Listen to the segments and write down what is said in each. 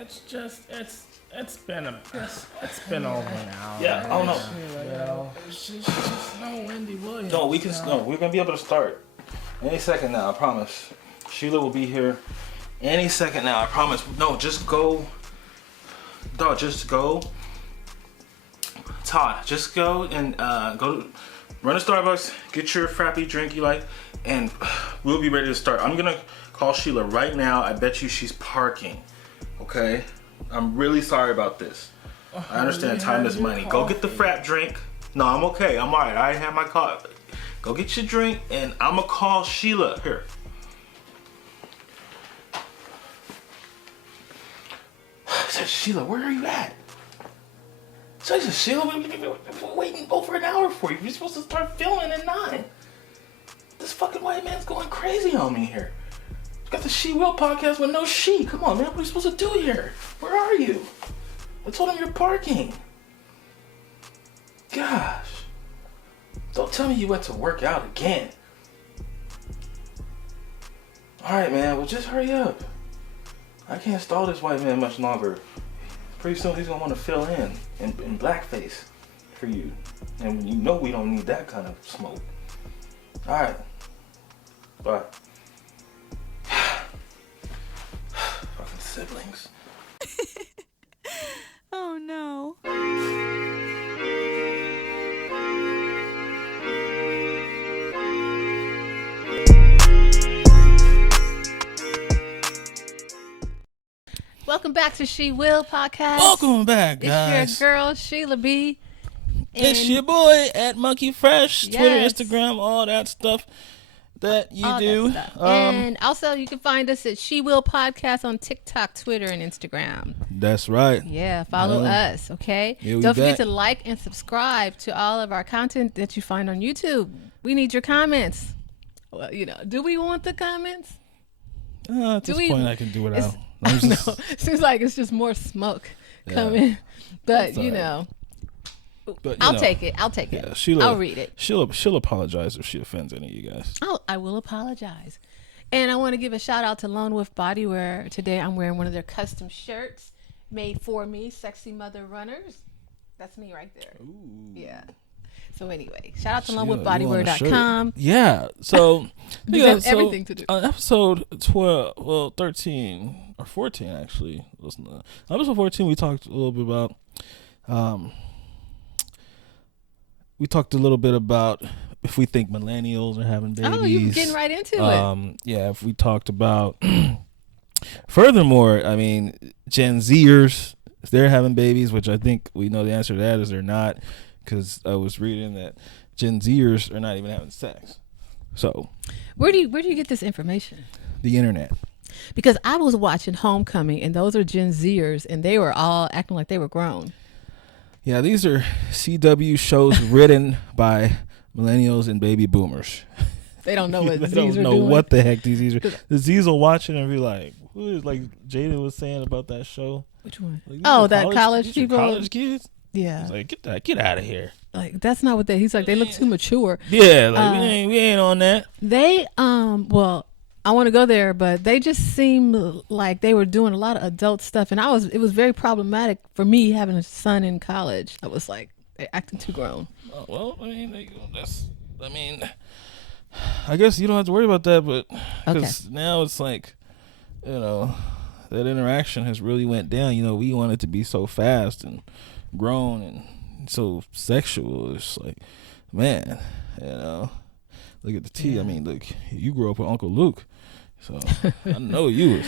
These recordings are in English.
It's been over now. Yeah, I don't know. It's just no Wendy Williams. No, we're gonna be able to start any second now. I promise. Sheila will be here any second now. I promise. No, just go. Dog, just go. Todd, just go and go run to Starbucks, get your frappy drink you like, and we'll be ready to start. I'm gonna call Sheila right now. I bet you she's parking. Okay? I'm really sorry about this. I understand time is money. Go get the frap drink. No, I'm okay. I'm alright. I have my car. Go get your drink, and I'm gonna call Sheila. Here. I said, Sheila, where are you at? So I said, Sheila, we're waiting over an hour for you. You're supposed to start filming at 9. This fucking white man's going crazy on me here. Got the She Will podcast with no she. Come on, man. What are you supposed to do here? Where are you? I told him you're parking. Gosh. Don't tell me you went to work out again. Alright, man. Well, just hurry up. I can't stall this white man much longer. Pretty soon he's going to want to fill in blackface for you. And you know we don't need that kind of smoke. Alright. Bye. Fucking siblings. Oh no. Welcome back to She Will podcast. Welcome back, guys. It's your girl, Sheila B. It's your boy at Monkey Fresh, Yes. Twitter, Instagram, all that stuff that you do. That stuff. And also you can find us at She Will Podcast on TikTok, Twitter, and Instagram. That's right. Yeah, follow us, okay? Don't forget to like and subscribe to all of our content that you find on YouTube. We need your comments. Well, do we want the comments? At this point, I can do without. I know. Seems like it's just more smoke coming. But, But, I'll take it. Yeah, Sheila, I'll read it. She'll apologize if she offends any of you guys. Oh, I will apologize. And I want to give a shout out to Lone Wolf Bodywear. Today I'm wearing one of their custom shirts made for me, Sexy Mother Runners. That's me right there. Ooh. Yeah. So anyway, shout out to lonewolfbodywear.com. Yeah. So we have everything to do. Episode 13 or 14 actually. Listen, episode 14 we talked a little bit about if we think millennials are having babies. Oh, you were getting right into it. Yeah, if we talked about furthermore, I mean, Gen Zers, if they're having babies, which I think we know the answer to that is they're not, because I was reading that Gen Zers are not even having sex. So where do you get this information? The internet. Because I was watching Homecoming, and those are Gen Zers, and they were all acting like they were grown. Yeah, these are CW shows written by millennials and baby boomers. They don't know what they Z's don't are know doing. what the heck these Z's are. The Z's will watch it and be like, who is, like Jada was saying about that show? Which one? Like, that college people. College kids? Yeah. He's like, get out of here. Like, that's not what he's like, they look too mature. Yeah, like we ain't on that. They well, I want to go there, but they just seem like they were doing a lot of adult stuff, and it was very problematic for me having a son in college. I was like, they're acting too grown. Well, I mean, I guess you don't have to worry about that, but because now it's like, that interaction has really went down. We want it to be so fast and grown and so sexual. It's like, man, look at the T. Yeah. I mean, look, you grew up with Uncle Luke, so I know you was.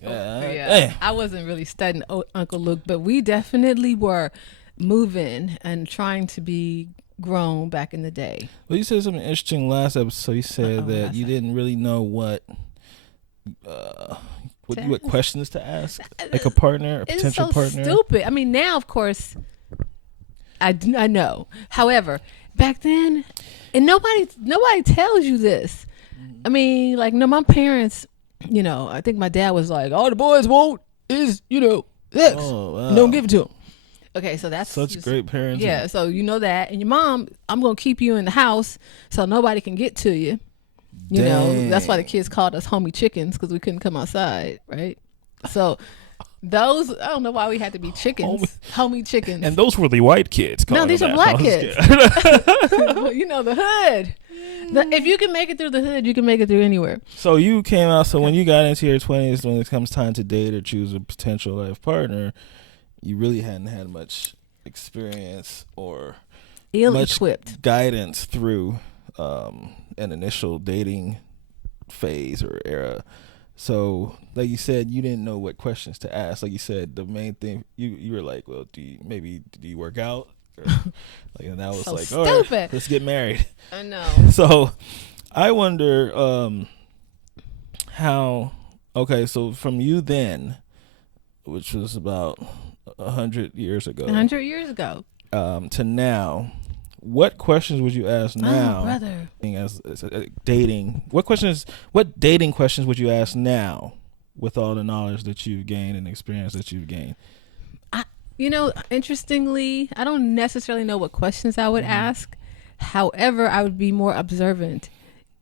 Yeah. I wasn't really studying Uncle Luke, but we definitely were moving and trying to be grown back in the day. Well, you said something interesting last episode. You said that you didn't really know what questions to ask, like a partner, a potential partner. It's so stupid. I mean, now of course, I know. However, back then, and nobody tells you this. I mean, like, no, my parents, I think my dad was like, all the boys want is, X. Oh, wow. Don't give it to them. Okay, so that's such great parents. Yeah, so you know that. And your mom, I'm going to keep you in the house so nobody can get to you. You know, that's why the kids called us homie chickens, because we couldn't come outside, right? So Those, I don't know why we had to be chickens. Homie chickens. And those were the white kids. No, these are black kids. The hood. If you can make it through the hood, you can make it through anywhere. So you came out. So when you got into your 20s, when it comes time to date or choose a potential life partner, you really hadn't had much experience or Ill-equipped guidance through an initial dating phase or era. So, like you said, you didn't know what questions to ask. Like you said, the main thing you were like, well, do you work out? Or, like, and that was so like, stupid. all right, let's get married. I know. So, I wonder how. Okay, so from you then, which was about 100 years ago. 100 years ago. To now. What questions would you ask now? Oh, brother. As dating, what dating questions would you ask now with all the knowledge that you've gained and experience that you've gained? Interestingly, I don't necessarily know what questions I would ask. However, I would be more observant,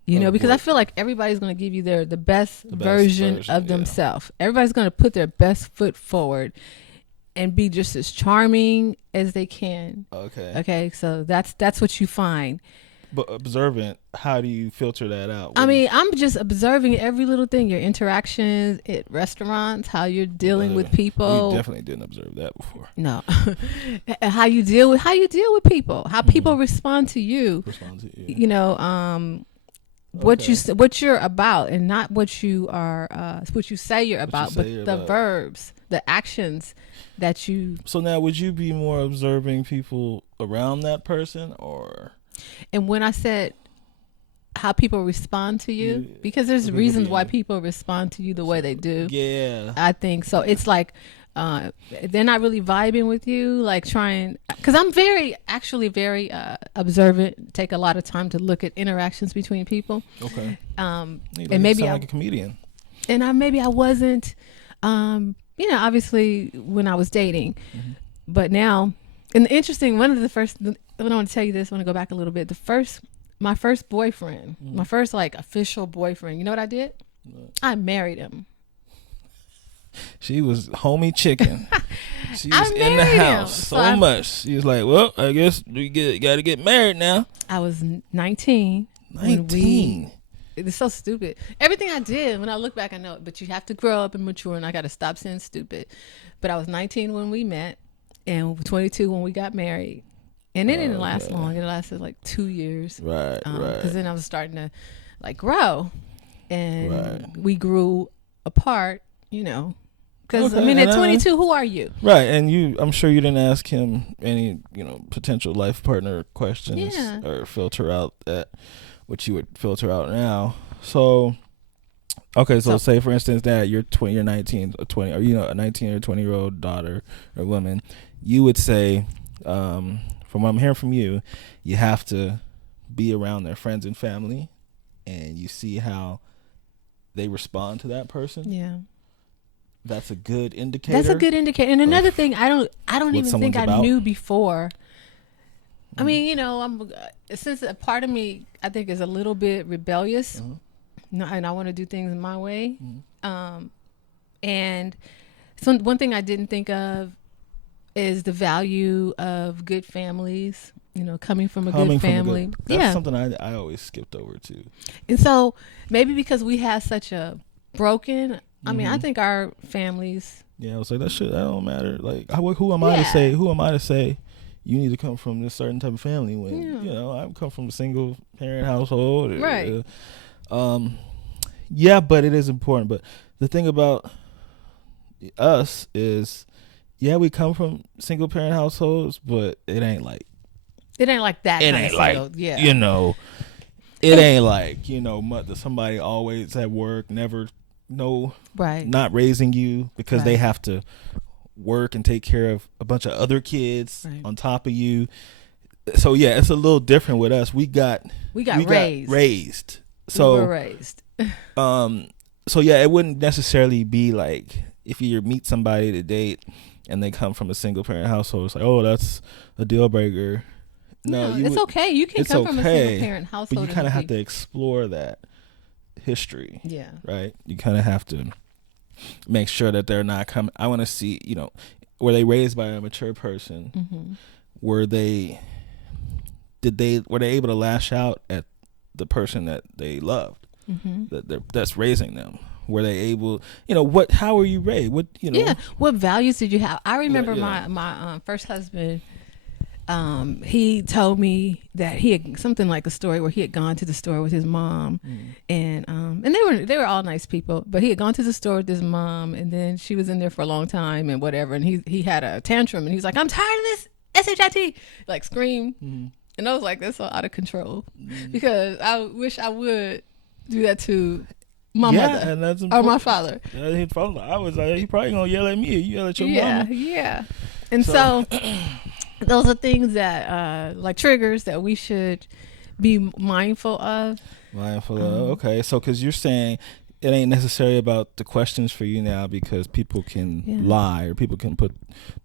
because I feel like everybody's going to give you the best version of themselves. Everybody's going to put their best foot forward and be just as charming as they can. Okay. So that's what you find. But observant, how do you filter that out? I'm just observing every little thing, your interactions at restaurants, how you're dealing with people. You definitely didn't observe that before. No. how you deal with people, how people respond to you. What you're about, and not what you are, what you say you're about, but the verbs, the actions that you. So now, would you be more observing people around that person, or? And when I said how people respond to you, because there's reasons why people respond to you the way they do. Yeah, I think so. It's like they're not really vibing with you, like trying. Because I'm very observant. Take a lot of time to look at interactions between people. Okay. And maybe sound like a comedian. And I wasn't. Obviously when I was dating, but now, and the interesting one of the first. I want to tell you this. I want to go back a little bit. My first boyfriend, my first official boyfriend. You know what I did? I married him. She was homie chicken. She was in the house so much. She was like, well, I guess we got to get married now. I was 19. 19. It's so stupid. Everything I did, when I look back, I know it. But you have to grow up and mature, and I got to stop saying stupid. But I was 19 when we met, and 22 when we got married. And it didn't last long. It lasted like 2 years. Right. Because then I was starting to grow, and we grew apart. Because at 22, who are you? Right, and I'm sure you didn't ask him any potential life partner questions or filter out what you would filter out now. So, okay, so say for instance that you're 19 or 20, or a 19 or 20-year-old daughter or woman, you would say. From what I'm hearing from you, you have to be around their friends and family, and you see how they respond to that person. Yeah, that's a good indicator. That's a good indicator. And another thing, I don't even think I knew before. I mean, since a part of me I think is a little bit rebellious, and I want to do things my way. And so one thing I didn't think of is the value of good families, coming from a good family. That's something I always skipped over too. And so maybe because we have such a broken, I think our families. Yeah, I was like, that don't matter. Like, who am I to say? Who am I to say you need to come from this certain type of family when I come from a single parent household? Right. Yeah, but it is important. But the thing about us is. Yeah, we come from single parent households, but it ain't like that. It ain't like it ain't like somebody always at work, never not raising you because they have to work and take care of a bunch of other kids on top of you. So yeah, it's a little different with us. We got raised. So we were raised. So yeah, it wouldn't necessarily be like if you meet somebody to date. And they come from a single parent household. It's like, oh, that's a deal breaker. No, it's okay. You can come from a single parent household. But you kind of have to explore that history. Yeah. Right? You kind of have to make sure that they're not coming. I want to see, were they raised by a mature person? Mm-hmm. Were they able to lash out at the person that they loved, that's raising them? Were they able, how were you raised? What values did you have? I remember my first husband, he told me that he had something like a story where he had gone to the store with his mom, and they were all nice people, but he had gone to the store with his mom, and then she was in there for a long time and whatever, and he had a tantrum, and he was like, I'm tired of this SHIT, like scream. And I was like, that's so out of control, because I wish I would do that to my mother and that's or my father. He probably gonna yell at me. You yell at your mama. Yeah. And so those are things that like triggers that we should be mindful of. Okay, so because you're saying it ain't necessarily about the questions for you now, because people can lie, or people can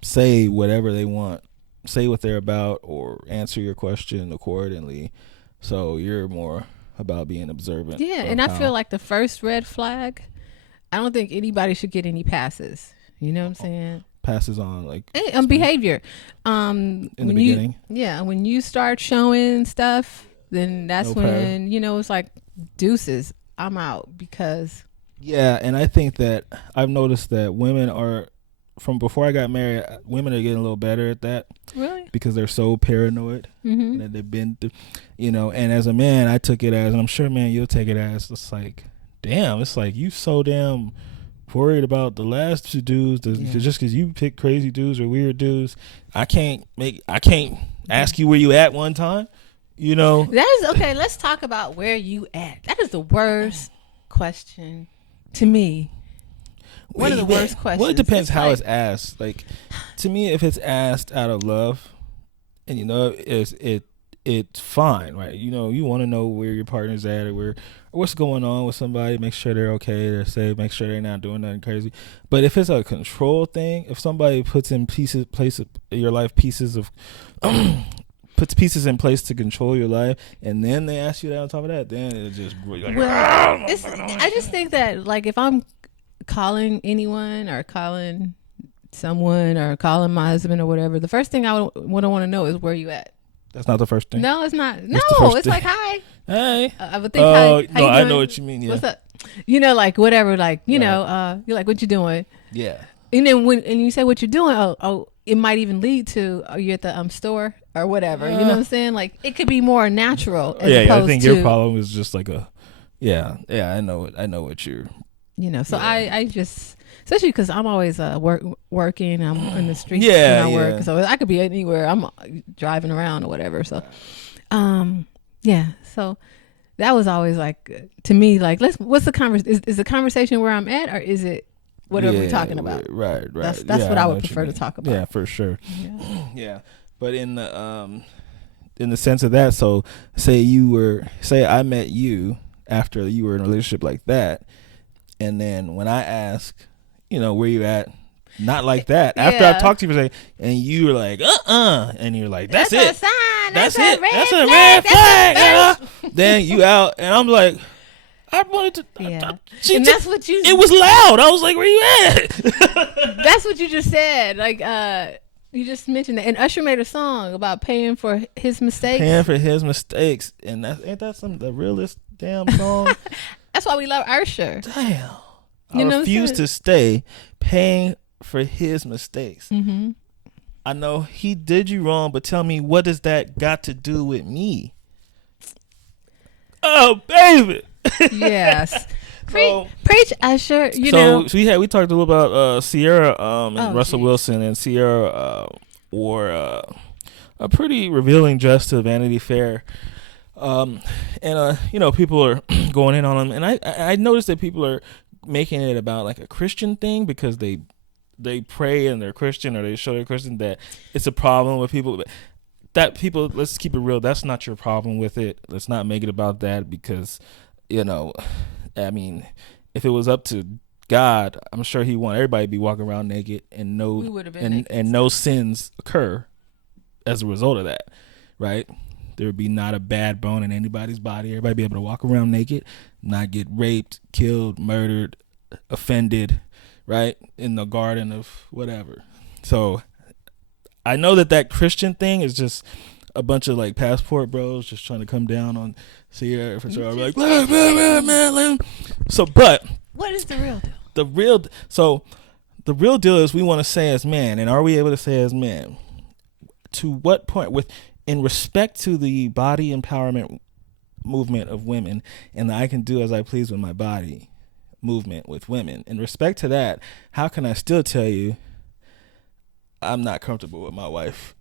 say whatever they want, say what they're about, or answer your question accordingly. So you're more about being observant. Yeah, and I feel like the first red flag, I don't think anybody should get any passes. You know what I'm saying? Passes on behavior. In the beginning. When you start showing stuff, then that's when it's like deuces. I'm out, because. Yeah, and I think that I've noticed that women are, from before I got married, women are getting a little better at that. Really? Because they're so paranoid that they've been through, and as a man, I took it as, and I'm sure, man, you'll take it as, it's like, damn, it's like you so damn worried about the last two dudes just because you pick crazy dudes or weird dudes. I can't ask you where you at one time, That is okay. Let's talk about where you at. That is the worst question to me. One of the worst questions. Well, it depends how it's asked. Like, to me, if it's asked out of love, and it's fine, right? You want to know where your partner's at, or what's going on with somebody. Make sure they're okay, they're safe. Make sure they're not doing nothing crazy. But if it's a control thing, if somebody puts in your life pieces of puts pieces in place to control your life, and then they ask you that on top of that, then it just like. I just think that, like, if I'm calling anyone or calling someone or calling my husband or whatever, the first thing I would want to know is where you at. That's not the first thing. No, it's not. No, it's like, hi. Hey. I would think, how you I doing? know what you mean. Yeah. What's up? Like whatever. Like you're like, what you doing? Yeah. And then when you say what you're doing, it might even lead to, are you at the store or whatever? You know what I'm saying? Like, it could be more natural. I think your problem is just like I know what you're. So I just, especially because I'm always working. I'm in the streets when I work, so I could be anywhere. I'm driving around or whatever. So, so that was always like, to me, like, what's the conversation? Is the conversation where I'm at, or is it what are we talking about? Right. That's what I would prefer to talk about. Yeah, for sure. Yeah, but in the sense of that, so say I met you after you were in a relationship like that. And then when I ask, where you at, not like that. After I talked to you for a second, and you were like, and you're like, that's it. A sign. That's it. That's a red flag. Then you out, and I'm like, I wanted to. Yeah. And that's what you. It was loud. I was like, where you at? That's what you just said. Like, you just mentioned that. And Usher made a song about paying for his mistakes. Paying for his mistakes, and ain't that the realest damn song? That's why we love Usher. Damn. I refuse to stay paying for his mistakes. Mm-hmm. I know he did you wrong, but tell me, what does that got to do with me? Oh, baby. Yes. Preach, Usher. So we talked a little about Ciara and Russell Wilson, and Ciara wore a pretty revealing dress to Vanity Fair. And people are going in on them, and I noticed that people are making it about like a Christian thing, because they pray and they're Christian, or they show they're Christian, that it's a problem with people. Let's keep it real, that's not your problem with it. Let's not make it about that, because I mean, if it was up to God, I'm sure he want everybody to be walking around naked and no sins occur as a result of that, right? There would be not a bad bone in anybody's body. Everybody be able to walk around naked, not get raped, killed, murdered, offended, right? In the garden of whatever. So I know that Christian thing is just a bunch of like passport bros just trying to come down on Ciara for sure. Like, man. So, but what is the real deal? The real deal is we want to say as man, and are we able to say as man? To what point, in respect to the body empowerment movement of women, and the I can do as I please with my body movement with women, in respect to that, how can I still tell you I'm not comfortable with my wife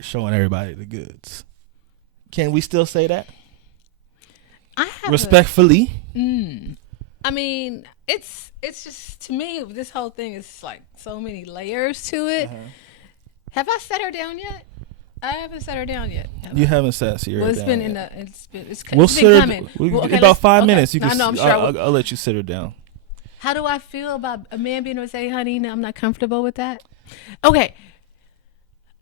showing everybody the goods? Can we still say that? I have respectfully. I mean, it's just, to me, this whole thing is like so many layers to it. Have I set her down yet? I haven't set her down yet. You haven't set Ciara down. Well, it's been yet. It's been coming. About 5 minutes. You can. No, I'm sure. I'll let you sit her down. How do I feel about a man being able to say, "Honey, no, I'm not comfortable with that"? Okay.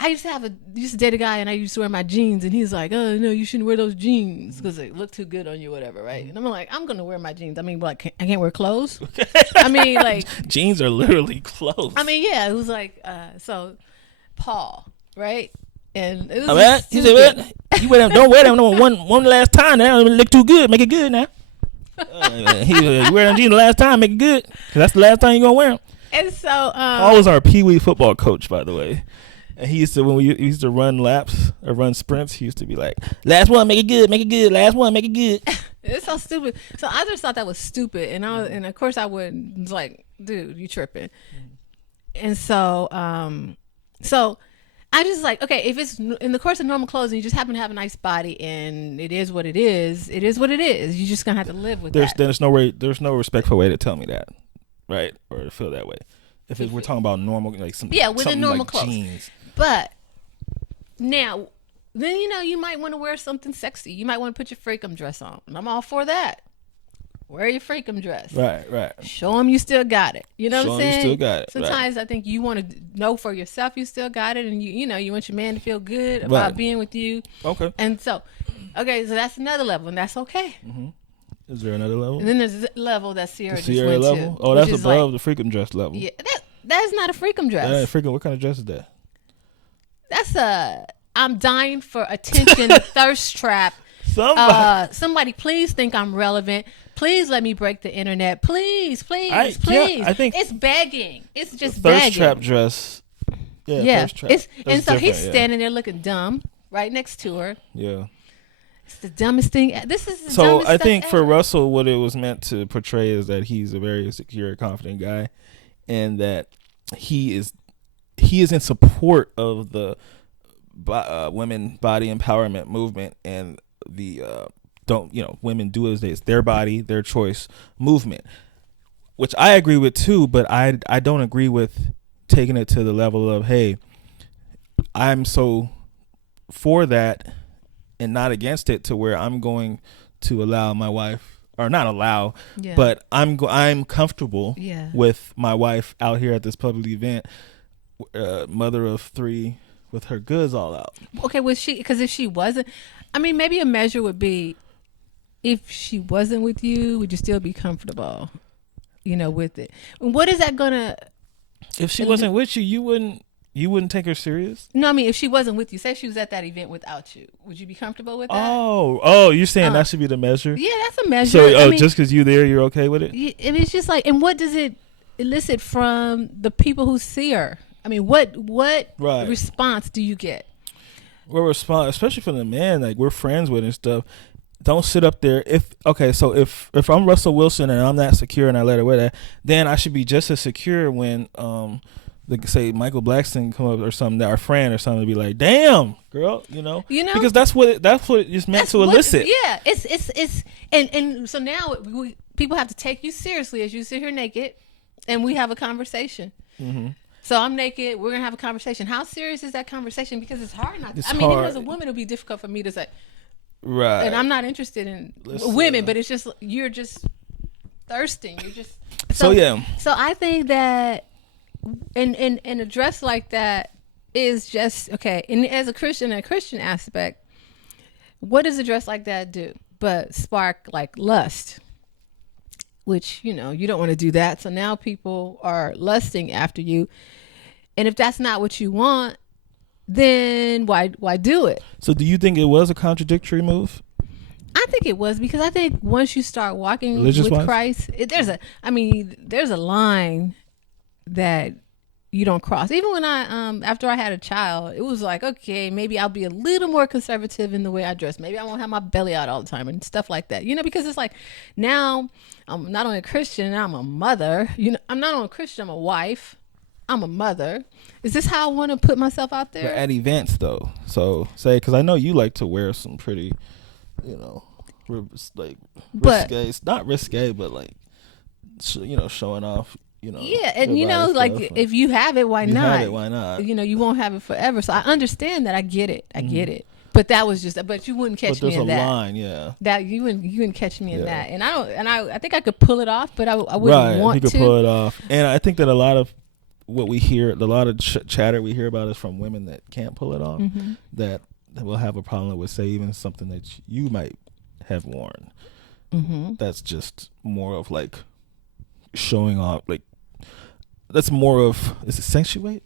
I used to date a guy, and I used to wear my jeans, and he's like, "Oh no, you shouldn't wear those jeans because they look too good on you, whatever, right?" And I'm like, "I'm gonna wear my jeans. I mean, what? I can't wear clothes. I mean, like jeans are literally clothes. I mean, yeah, it was like so, Paul, right?" And it was he said, "What? You wear them? Don't wear them no one last time. They don't look too good. Make it good now." You wear them jeans the last time. Make it good. 'Cause that's the last time you're gonna wear them. And so, Paul was our Pee-wee football coach, by the way. And he used to, when we used to run laps or run sprints, he used to be like, "Last one, make it good, make it good. Last one, make it good." It's so stupid. So I just thought that was stupid, and of course I was like, "Dude, you tripping?" And so, so I just like, okay, if it's in the course of normal clothes and you just happen to have a nice body and it is what it is, it is what it is. You're just gonna have to live with that. There's no respectful way to tell me that, right, or to feel that way. If we're talking about normal, like within normal like clothes. Jeans. But now, then you might want to wear something sexy. You might want to put your freakum dress on. And I'm all for that. Wear your freakum dress. Right. Show them you still got it. You know what I'm saying? You still got it. Sometimes I think you want to know for yourself you still got it, and you want your man to feel good about being with you. Okay. And so, so that's another level, and that's okay. Mm-hmm. Is there another level? And then there's a level that Ciara just Ciara went level? to. Oh, that's above the freakum dress level. Yeah, that's not a freakum dress. What kind of dress is that? That's I'm dying for attention thirst trap. Somebody please think I'm relevant. Please let me break the internet. Please. I think it's begging. It's just thirst begging. trap dress. Yeah. Thirst trap. And so he's standing there looking dumb right next to her. Yeah. It's the dumbest thing. This is the so dumbest I think stuff for ever. Russell, what it was meant to portray is that he's a very secure, confident guy, and that he is in support of the women body empowerment movement and the women do as it's their body, their choice movement, which I agree with too. But I don't agree with taking it to the level of, hey, I'm so for that and not against it, to where I'm going to allow my wife, or not allow, but I'm comfortable with my wife out here at this public event, mother of 3, with her goods all out. Okay, because if she wasn't, I mean, maybe a measure would be, if she wasn't with you, would you still be comfortable, with it? What is that gonna? If she wasn't with you, you wouldn't take her serious? No, I mean, if she wasn't with you, say she was at that event without you, would you be comfortable with that? Oh, you're saying that should be the measure? Yeah, that's a measure. So, just because you there, you're okay with it? And it's just like, and what does it elicit from the people who see her? I mean, what response do you get? Well, response, especially from the man, like we're friends with and stuff. Don't sit up there. If I'm Russell Wilson and I'm that secure and I let her wear that, then I should be just as secure when say Michael Blackson come up or something, that our friend or something, to be like, "Damn, girl," because that's what it's meant to elicit. It's and so now people have to take you seriously as you sit here naked, and we have a conversation. Mm-hmm. So I'm naked. We're gonna have a conversation. How serious is that conversation? Because it's hard not. Even as a woman, it'll be difficult for me to say. Right. And I'm not interested in women, but it's just you're just thirsting. You're just So I think that in a dress like that is just okay. And as a Christian aspect, what does a dress like that do but spark like lust? which, you know, you don't want to do that. So now people are lusting after you. And if that's not what you want, then why do it? So do you think it was a contradictory move? I think it was, because I think once you start walking Religious with wise? Christ, there's a line that you don't cross. Even when I after I had a child, it was like, okay, maybe I'll be a little more conservative in the way I dress. Maybe I won't have my belly out all the time and stuff like that. You know, because it's like, now I'm not only a Christian, I'm a mother. You know, I'm not only a Christian, I'm a wife. I'm a mother. Is this how I want to put myself out there? But at events, though. So, say, because I know you like to wear some pretty, you know, like, risque. It's not risque, but like, you know, showing off, you know. Yeah, and you know, like, if you have it, why not? Have it, why not? You know, you won't have it forever. So I understand that. I get it. I get it. But that was just. But you wouldn't catch me in that. There's a line, yeah. That you wouldn't catch me in that. And I think I could pull it off, but I wouldn't want to. You could pull it off, and I think that a lot of what we hear, a lot of chatter we hear about is from women that can't pull it off, that will have a problem with, say, even something that you might have worn. That's just more of like showing off, like that's more of, is it accentuate?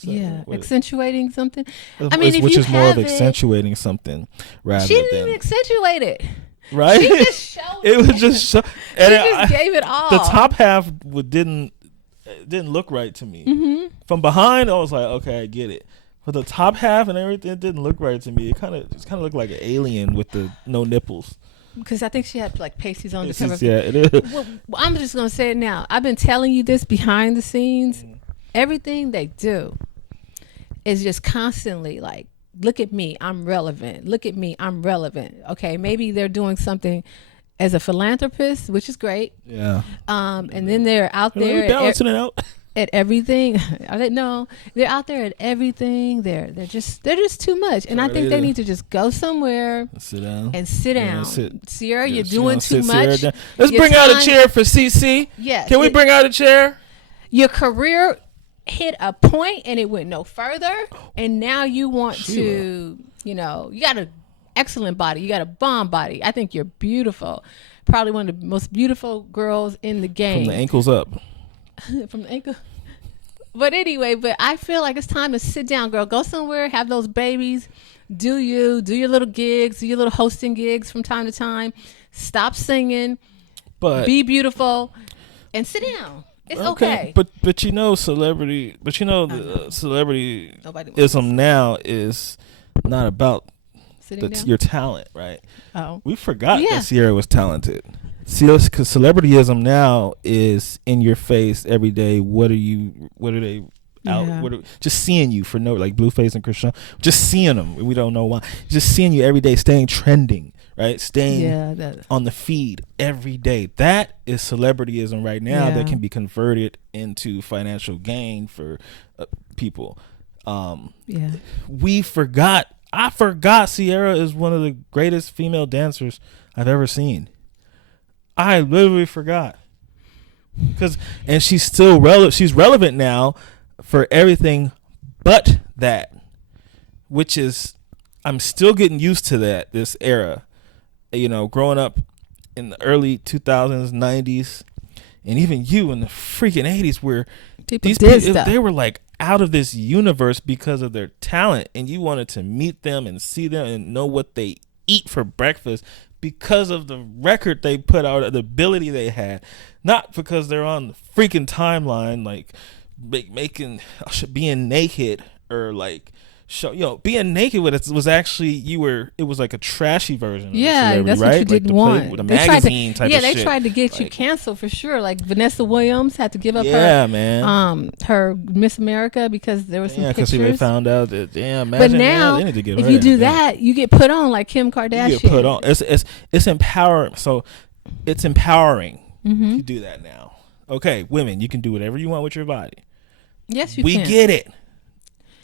Yeah, accentuating something. I mean, which is more of accentuating something rather she didn't than even accentuate it. Right? She just showed it. Was just show, and she just gave it all. The top half didn't look right to me. From behind, I was like, okay, I get it. But the top half and everything, it didn't look right to me. It kind of looked like an alien with the no nipples. Because I think she had like pasties on the cover. Yeah, it is. Well, I'm just gonna say it now. I've been telling you this behind the scenes. Everything they do is just constantly like, look at me, I'm relevant. Look at me, I'm relevant. Okay, maybe they're doing something as a philanthropist, which is great. Yeah. And then they're out there balancing it out at everything. No, they're out there at everything. They're just too much. And I think they need to just go somewhere, sit down, Ciara, you're doing too much. Let's bring out a chair for CC. Yes. Can we bring out a chair? Your career hit a point and it went no further, and now you want to, you know, you got an excellent body, you got a bomb body. I think you're beautiful, probably one of the most beautiful girls in the game, from the ankles up. From the ankle. But anyway, I feel like it's time to sit down, girl. Go somewhere, have those babies, do your little gigs, do your little hosting gigs from time to time. Stop singing, but be beautiful and sit down. It's okay. But you know, celebrityism now is not about your talent, right? Oh, we forgot that Ciara was talented. Because celebrityism now is in your face every day. What are they out? Yeah. Just seeing you for like Blueface and Christian, just seeing them. We don't know why. Just seeing you every day, staying trending, right? Staying on the feed every day. That is celebrityism right now that can be converted into financial gain for people. We forgot. I forgot Ciara is one of the greatest female dancers I've ever seen. I literally forgot. And she's still relevant. She's relevant now for everything but that, which is, I'm still getting used to this era. You know, growing up in the early 2000s, 90s, and even you in the freaking 80s, where these people, they were like out of this universe because of their talent, and you wanted to meet them and see them and know what they eat for breakfast because of the record they put out, the ability they had, not because they're on the freaking timeline like being naked or like being naked with it was actually it was like a trashy version of that's right? what you didn't want. With a magazine type of shit. They tried to get you canceled for sure. Like Vanessa Williams had to give up her Miss America because there was some pictures. Because they found out that but now they need to get if you do that, you get put on like Kim Kardashian. You get put on. It's empowering. So it's empowering. You do that now. Okay, women, you can do whatever you want with your body. Yes, you can.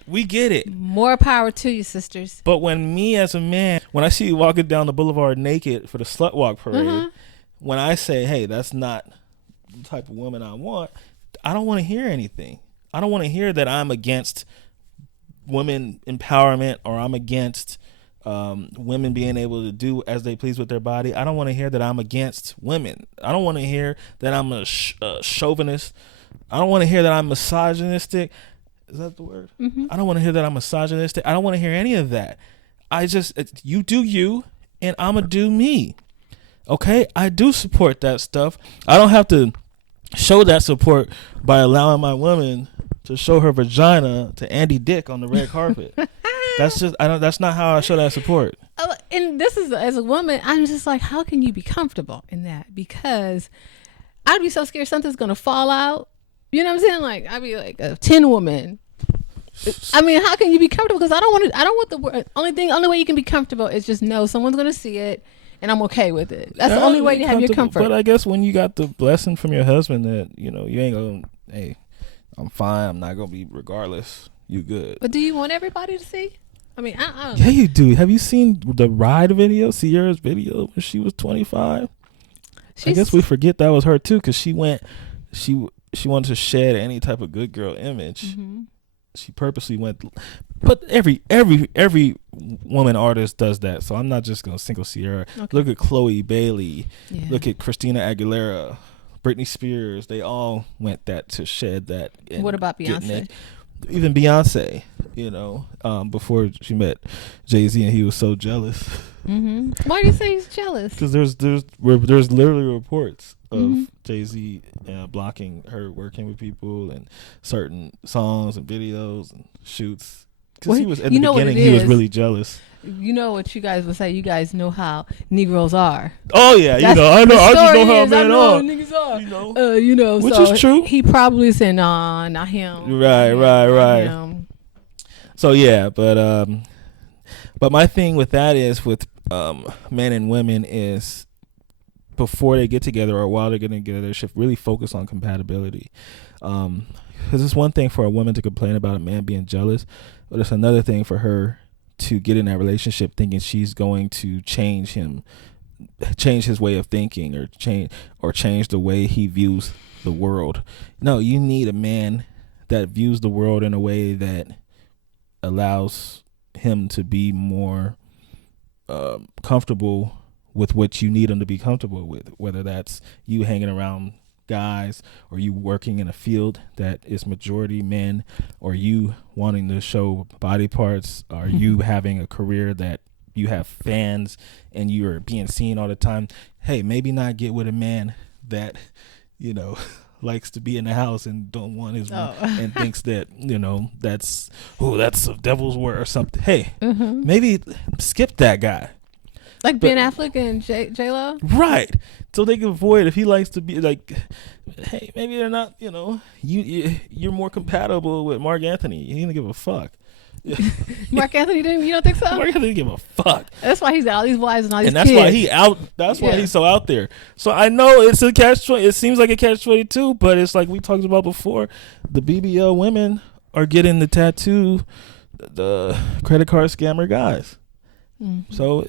We get it. More power to you, sisters. But when me as a man, when I see you walking down the boulevard naked for the slut walk parade, when I say, hey, that's not the type of woman I want, I don't want to hear anything. I don't want to hear that I'm against women empowerment or I'm against women being able to do as they please with their body. I don't want to hear that I'm against women. I don't want to hear that I'm a chauvinist. I don't want to hear that I'm misogynistic. Is that the word? Mm-hmm. I don't want to hear that I'm misogynistic. I don't want to hear any of that. You do you, and I'm going to do me. Okay? I do support that stuff. I don't have to show that support by allowing my woman to show her vagina to Andy Dick on the red carpet. That's not how I show that support. And this is, as a woman, I'm just like, how can you be comfortable in that? Because I'd be so scared something's gonna fall out. You know what I'm saying? Like, I'd be like a tin woman. I mean, how can you be comfortable? Because I don't want the word. Only way you can be comfortable is just know someone's gonna see it, and I'm okay with it. That's the only way to have your comfort. But I guess when you got the blessing from your husband that you ain't gonna, hey, I'm fine. I'm not gonna be regardless. You good. But do you want everybody to see? I mean, I don't know. Yeah, you do. Have you seen the ride video, Ciara's video when she was 25? I guess we forget that was her too, because she wanted to shed any type of good girl image. Mm-hmm. She purposely went, but every woman artist does that. So I'm not just gonna single Ciara. Okay. Look at Chloe Bailey. Yeah. Look at Christina Aguilera, Britney Spears. They all went that to shed that. What about Beyonce? Even Beyonce, before she met Jay-Z, and he was so jealous. Mm-hmm. Why do you say he's jealous? Because there's literally reports of Jay-Z blocking her working with people and certain songs and videos and shoots. Because he was at the beginning, he was really jealous. You know what you guys would say? You guys know how Negroes are. Oh yeah, I know. I just know how men are. Niggas are. Which so is true. He probably said, "Nah, not him." Right. Him. So yeah, but my thing with that is with men and women is before they get together or while they're getting together, they should really focus on compatibility. Because it's one thing for a woman to complain about a man being jealous, but it's another thing for her to get in that relationship thinking she's going to change his way of thinking or change the way he views the world. No, you need a man that views the world in a way that allows him to be more comfortable with what you need him to be comfortable with, whether that's you hanging around guys or you working in a field that is majority men, or you wanting to show body parts, or you having a career that you have fans and you are being seen all the time. Hey, maybe not get with a man that likes to be in the house and don't want his and thinks that that's a devil's work or something. Hey, maybe skip that guy. Like Ben Affleck and J-Lo? Right. So they can avoid, if he likes to be like, hey, maybe they're not, you're more compatible with Mark Anthony. He didn't give a fuck. Mark Anthony didn't? You don't think so? Mark Anthony didn't give a fuck. That's why he's all these wives and all these kids. And that's why he's so out there. So I know it's a catch-22. It seems like a catch-22, but it's like we talked about before. The BBL women are getting the tattoo, the credit card scammer guys. Mm-hmm. So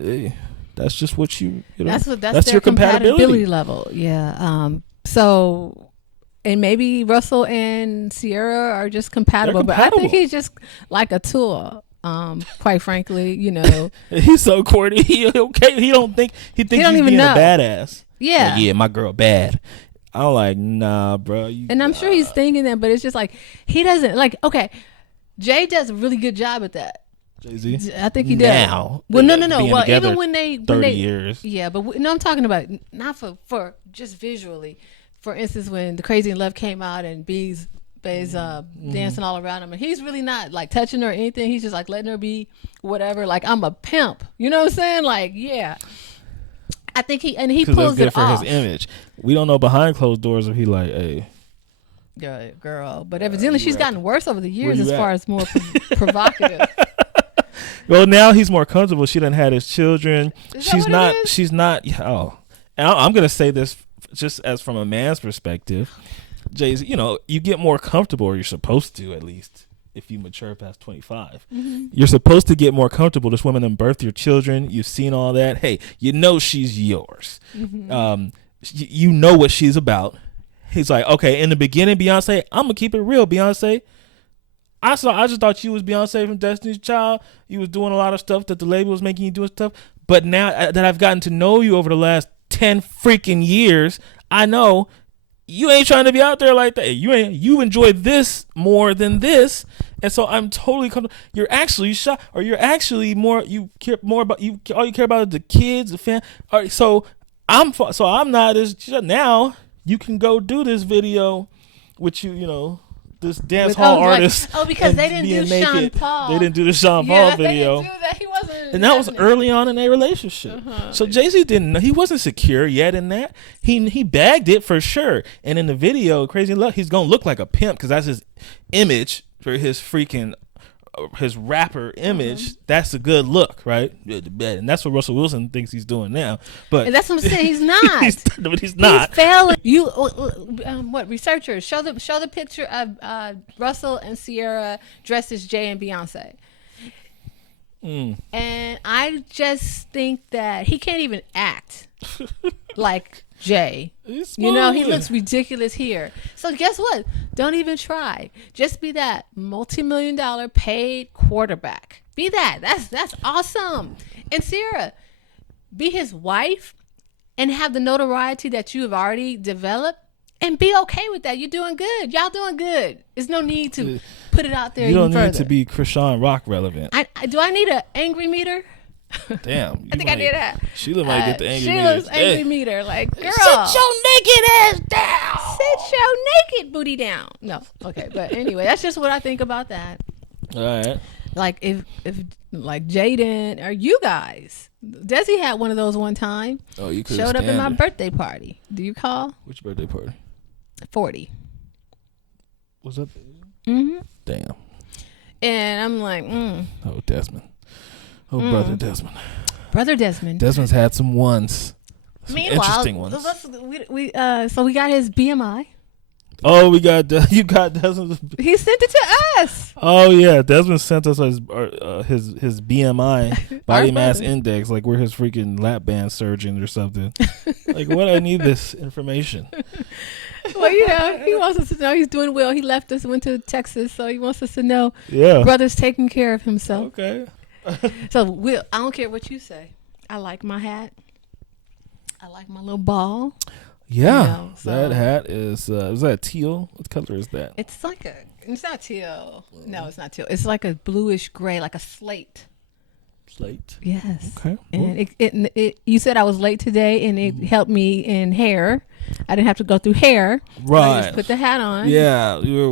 that's just what that's their your compatibility level. Yeah. So, and maybe Russell and Ciara are just compatible, but I think he's just like a tool. Quite frankly, he's so corny. He thinks he's being a badass. Yeah. Like, yeah, my girl bad. I'm like, nah, bro. And I'm sure he's thinking that, but it's just like he doesn't like. Okay, Jay does a really good job at that. Jay-Z? I think he does. Now. Well, no. Well, even when they 30 years. Yeah, but I'm talking about not for just visually. For instance, when The Crazy in Love came out and B's dancing all around him, and he's really not like touching her or anything. He's just like letting her be whatever. Like, I'm a pimp. You know what I'm saying? Like, yeah. I think he pulls good it for off. His image. We don't know behind closed doors if he like, hey. Girl, but evidently she's gotten worse over the years as far as more provocative. Well, now he's more comfortable. She done had his children. She's not. Oh, and I'm gonna say this just as from a man's perspective. Jay-Z, you get more comfortable, or you're supposed to, at least if you mature past 25. Mm-hmm. You're supposed to get more comfortable. This woman done birthed your children. You've seen all that. Hey, she's yours. Mm-hmm. You know what she's about. He's like, okay, in the beginning, Beyonce, I'm gonna keep it real, Beyonce. I just thought you was Beyonce from Destiny's Child. You was doing a lot of stuff that the label was making you do stuff. But now that I've gotten to know you over the last 10 freaking years, I know you ain't trying to be out there like that. You enjoy this more than this. And so I'm totally you're actually shocked, or you're actually more, you care more about, all you care about is the kids, the fan. All right, so I'm not as, now you can go do this video with this dance hall artist. Because they didn't do naked. Sean Paul. They didn't do the Sean Paul video. They didn't do that. He wasn't. And that was early on in their relationship. So Jay-Z didn't know. He wasn't secure yet in that. He bagged it for sure. And in the video, Crazy in Love, he's going to look like a pimp because that's his image for his freaking, his rapper image. That's a good look, right? And that's what Russell Wilson thinks he's doing now. But and that's what I'm saying. He's not. He's not. He's failing. You researchers show the picture of Russell and Ciara dressed as Jay and Beyonce. And I just think that he can't even act like Jay. He looks ridiculous here. So guess what? Don't even try. Just be that multi-million-dollar paid quarterback. Be that. That's awesome. And Ciara, be his wife and have the notoriety that you have already developed. And be okay with that. You're doing good. Y'all doing good. There's no need to put it out there even further. You don't need to be Krishan Rock relevant. Do I need an angry meter? Damn. I think I need that. Sheila might get the angry meter. Sheila's angry meter. Like, girl. Sit your naked ass down. Sit your naked booty down. No. Okay. But anyway, that's just what I think about that. All right. Like, if like Jaden or you guys. Desi had one of those one time. Oh, you could showed up at my birthday party. Do you call? Which birthday party? 40. Was that? Mm-hmm. Damn. And I'm like, Oh, Desmond. Oh, brother Desmond. Brother Desmond. Desmond's had some ones. Some interesting ones. So we got his BMI. Oh, you got Desmond. He sent it to us. Oh yeah, Desmond sent us his BMI, body mass index, like we're his freaking lap band surgeon or something. Like, what? I need this information. Well, he wants us to know he's doing well. He left us, went to Texas, so he wants us to know. Yeah, brother's taking care of himself. Okay. So I don't care what you say. I like my hat. I like my little ball. Yeah, that hat is that teal? What color is that? It's not teal. No, it's not teal. It's like a bluish gray, like a slate. Slate? Yes. Okay. And it you said I was late today, and it helped me in hair. I didn't have to go through hair. Right. I just put the hat on. Yeah, we were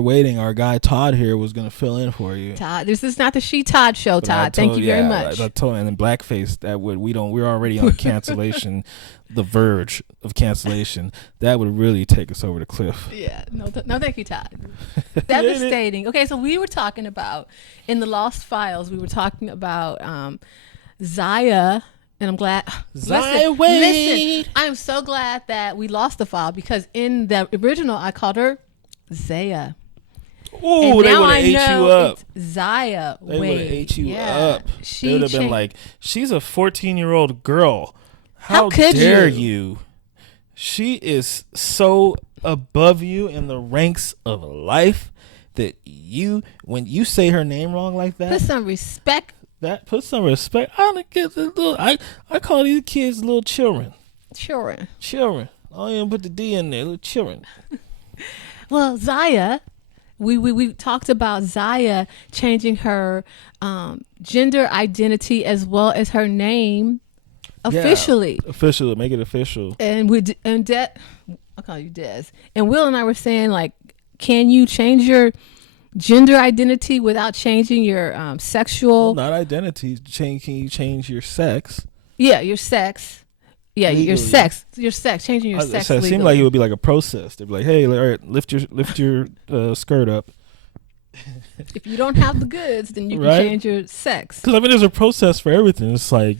waiting. Our guy Todd here was going to fill in for you. Todd, this is not the She Todd show, Todd. Thank you very much. I told him, and in blackface, we're already on cancellation, the verge of cancellation. That would really take us over the cliff. Yeah, no, thank you, Todd. Devastating. Okay, so we were talking about, in the Lost Files, we were talking about Zaya, and I'm glad. Zaya Wade. Listen, I'm so glad that we lost the file, because in the original, I called her Zaya. Oh, they would have ate you up. Zaya Wade. They would have ate you up. They would have been like, she's a 14-year-old girl. How dare you? She is so above you in the ranks of life that when you say her name wrong like that, put some respect. Put some respect. I call these kids little children. Children. I don't even put the D in there. Little children. Well, Zaya, we talked about Zaya changing her gender identity as well as her name officially. Yeah, officially, make it official. And I'll call you Des. And Will and I were saying, like, can you change your gender identity without changing your sexual? Well, not identity. Can you change your sex? Yeah, your sex. Yeah, legally. Your sex, changing your sex. It seemed like it would be like a process. They'd be like, "Hey, all right, lift your skirt up." If you don't have the goods, then you can change your sex. Because there's a process for everything. It's like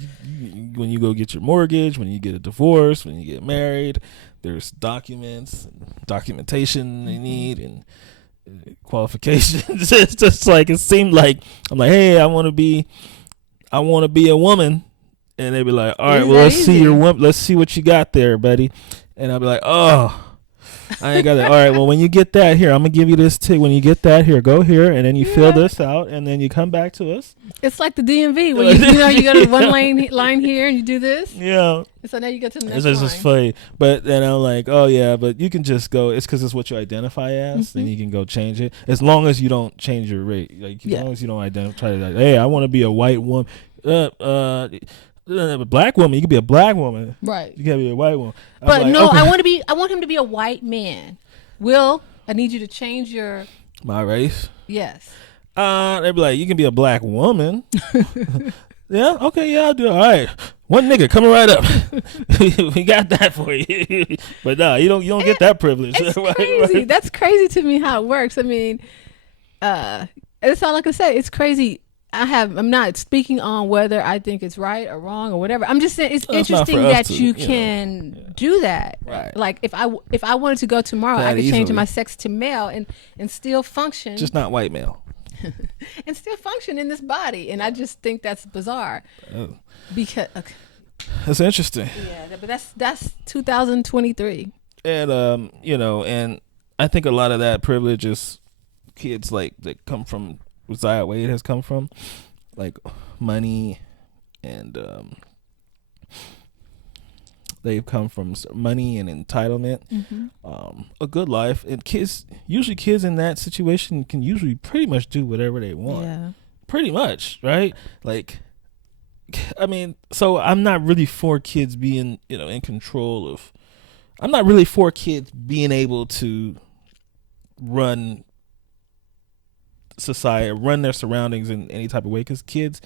when you go get your mortgage, when you get a divorce, when you get married. There's documentation they need, and qualifications. It's just like it seemed like I'm like, "Hey, I want to be a woman." And they'd be like, all right, well, let's see what you got there, buddy. And I'd be like, oh, I ain't got that. All right, well, when you get that, here, I'm going to give you this tip. When you get that, here, go here, and then you fill this out, and then you come back to us. It's like the DMV, where you go to one line here, and you do this. Yeah. So now you get to the next It's line. just funny. But then I'm like, oh, yeah, but you can just go. It's because it's what you identify as, and you can go change it. As long as you don't change your rate. Like, as long as you don't identify, like, hey, I want to be a white woman. A black woman, you could be a black woman, right? You can't be a white woman. But like, no, okay. I want him to be a white man. Will, I need you to change my race. Yes. They'd be like, you can be a black woman. Yeah, okay, yeah, I'll do it. All right, one nigga coming right up. We got that for you. But nah, you don't get that privilege. It's crazy. Right? That's crazy to me how it works. I mean, that's all I can say. It's crazy. I'm not speaking on whether I think it's right or wrong or whatever. I'm just saying it's interesting that you can do that. Right. Like if I wanted to go tomorrow, I could change my sex to male and still function. Just not white male. And still function in this body. And I just think that's bizarre. Because that's interesting. Yeah, but that's 2023. And and I think a lot of that privilege is kids like that come from Zaya Wade has come from, like money, and they've come from money and entitlement, a good life, and kids in that situation can usually pretty much do whatever they want. Yeah, pretty much, right? Like, I mean, so I'm not really for kids being in control of. I'm not really for kids being able to run society, run their surroundings in any type of way, because kids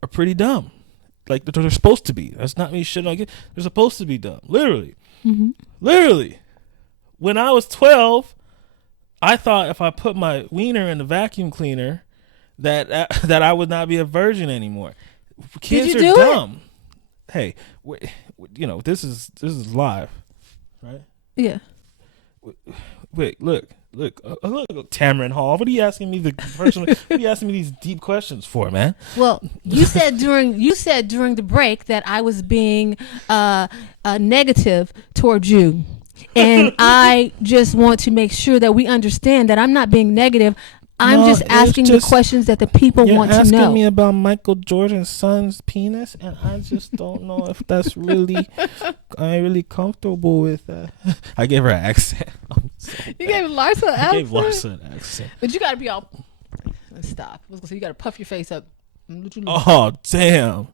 are pretty dumb. Like they're supposed to be. That's not me shitting on kids. They're supposed to be dumb. Literally. Literally. When I was 12, I thought if I put my wiener in the vacuum cleaner that I would not be a virgin anymore. Kids are dumb. Hey, this is live, right? Yeah. Wait, look, Tamron Hall. What are you asking me what are you asking me these deep questions for, man? Well, you said during the break that I was being negative towards you, and I just want to make sure that we understand that I'm not being negative. I'm just asking the questions that the people want to know. You're asking me about Michael Jordan's son's penis, and I just don't know if that's really. I'm really comfortable with that. I gave her an accent. You gave Larsa an accent? I gave Larsa an accent. But you got to be all. Stop. I was gonna say you got to puff your face up. Oh, damn.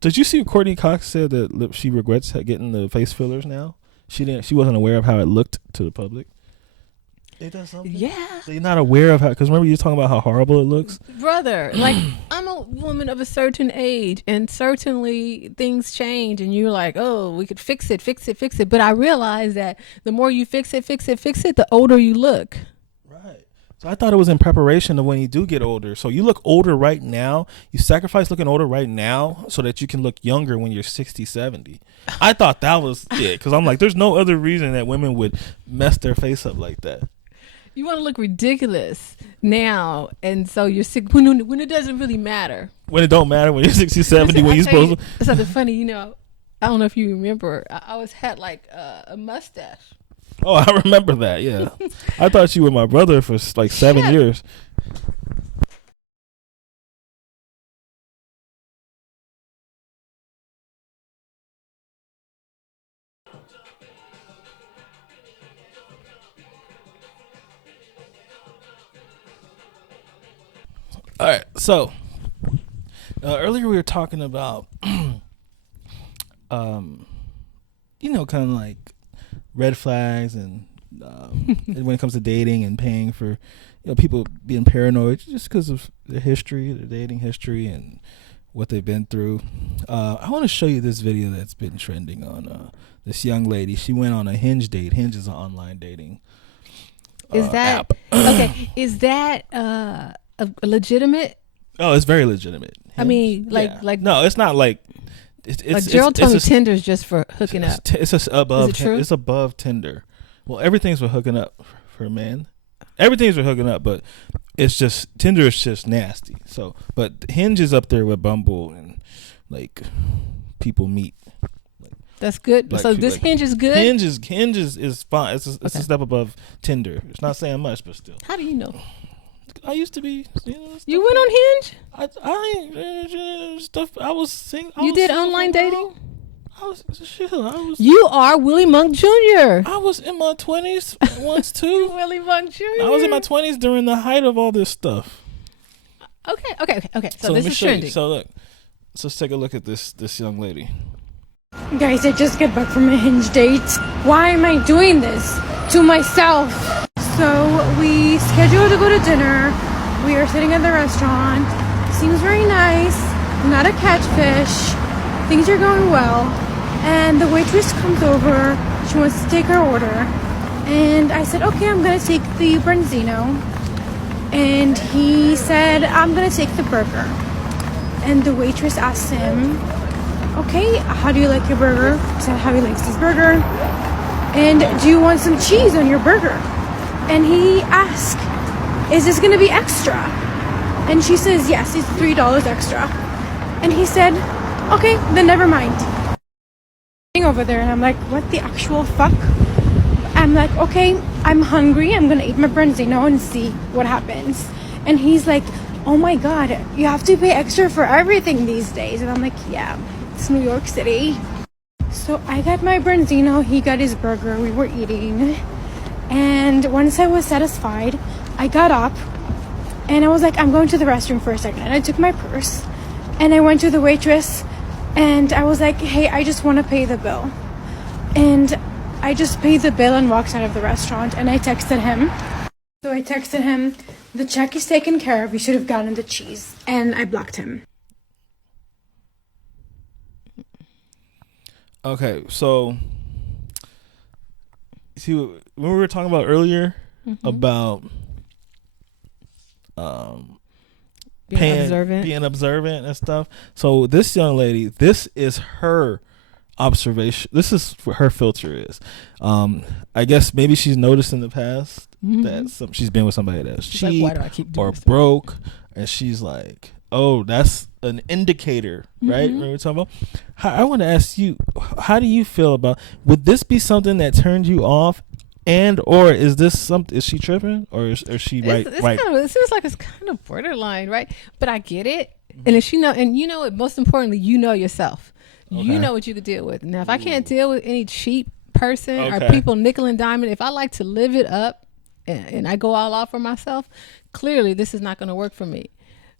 Did you see what Courtney Cox said that she regrets getting the face fillers now? She wasn't aware of how it looked to the public. It does something? Yeah. They're not aware of how, because remember you were talking about how horrible it looks? Brother, like, I'm a woman of a certain age, and certainly things change, and you're like, oh, we could fix it. But I realize that the more you fix it, the older you look. Right. So I thought it was in preparation of when you do get older. So you look older right now. You sacrifice looking older right now so that you can look younger when you're 60, 70. I thought that was it, because I'm like, there's no other reason that women would mess their face up like that. You want to look ridiculous now, and so you're sick when it doesn't really matter. When it don't matter, when you're 60, 70, when you're supposed to. Something funny, I don't know if you remember. I always had like a mustache. Oh, I remember that, yeah. I thought you were my brother for like 7 years. All right, so earlier we were talking about, kind of like red flags and when it comes to dating and paying for, people being paranoid just because of their history, their dating history, and what they've been through. I want to show you this video that's been trending on this young lady. She went on a Hinge date. Hinge is an online dating app. Okay? Is that a legitimate? Oh, it's very legitimate. Hinge? I mean, like no, it's not like. Gerald told me Tinder's just for hooking up. It's above. Is it true? It's above Tinder. Well, everything's for hooking up for men. Everything's for hooking up, but it's just Tinder is just nasty. So, but Hinge is up there with Bumble, and like people meet. That's good. Black So people this like Hinge is good. Hinge is fine. It's a step above Tinder. It's not saying much, but still. How do you know? I used to be. You went on Hinge? I stuff. I was single. You did online dating? I was. You are Willie Monk Jr. I was in my 20s once too. Willie Monk Jr. I was in my 20s during the height of all this stuff. Okay. So let this me is show you. trending. So look, so let's take a look at this young lady. Guys, I just got back from a Hinge date. Why am I doing this to myself? So we scheduled to go to dinner. We are sitting at the restaurant. Seems very nice. Not a catfish. Things are going well. And the waitress comes over. She wants to take our order. And I said, okay, I'm going to take the branzino. And he said, I'm going to take the burger. And the waitress asked him, okay, how do you like your burger? He said how he likes his burger. And do you want some cheese on your burger? And he asked, is this going to be extra? And she says, yes, it's $3 extra. And he said, okay, then never mind. Over there, and I'm like, what the actual fuck? I'm like, okay, I'm hungry. I'm going to eat my branzino and see what happens. And he's like, oh my God, you have to pay extra for everything these days. And I'm like, yeah, it's New York City. So I got my branzino, he got his burger, we were eating. And once I was satisfied, I got up and I was like, I'm going to the restroom for a second. And I took my purse and I went to the waitress and I was like, hey, I just want to pay the bill. And I just paid the bill and walked out of the restaurant, and I texted him. So I texted him, the check is taken care of, you should have gotten the cheese. And I blocked him. Okay, so see when we were talking about earlier about being observant and stuff. So this young lady, this is her observation. This is what her filter is. I guess maybe she's noticed in the past that she's been with somebody that's cheap like, why do I keep doing or this? broke, and she's like, oh, that's an indicator, right? Remember we're talking about? I want to ask you, how do you feel about, would this be something that turned you off, and or is this something, is she tripping, or is she right? It seems like it's kind of borderline, right? But I get it. And if she know, and you know it, most importantly, you know yourself. You know what you could deal with. Now, if I can't deal with any cheap person or people nickel and diming, if I like to live it up and I go all out for myself, clearly this is not going to work for me.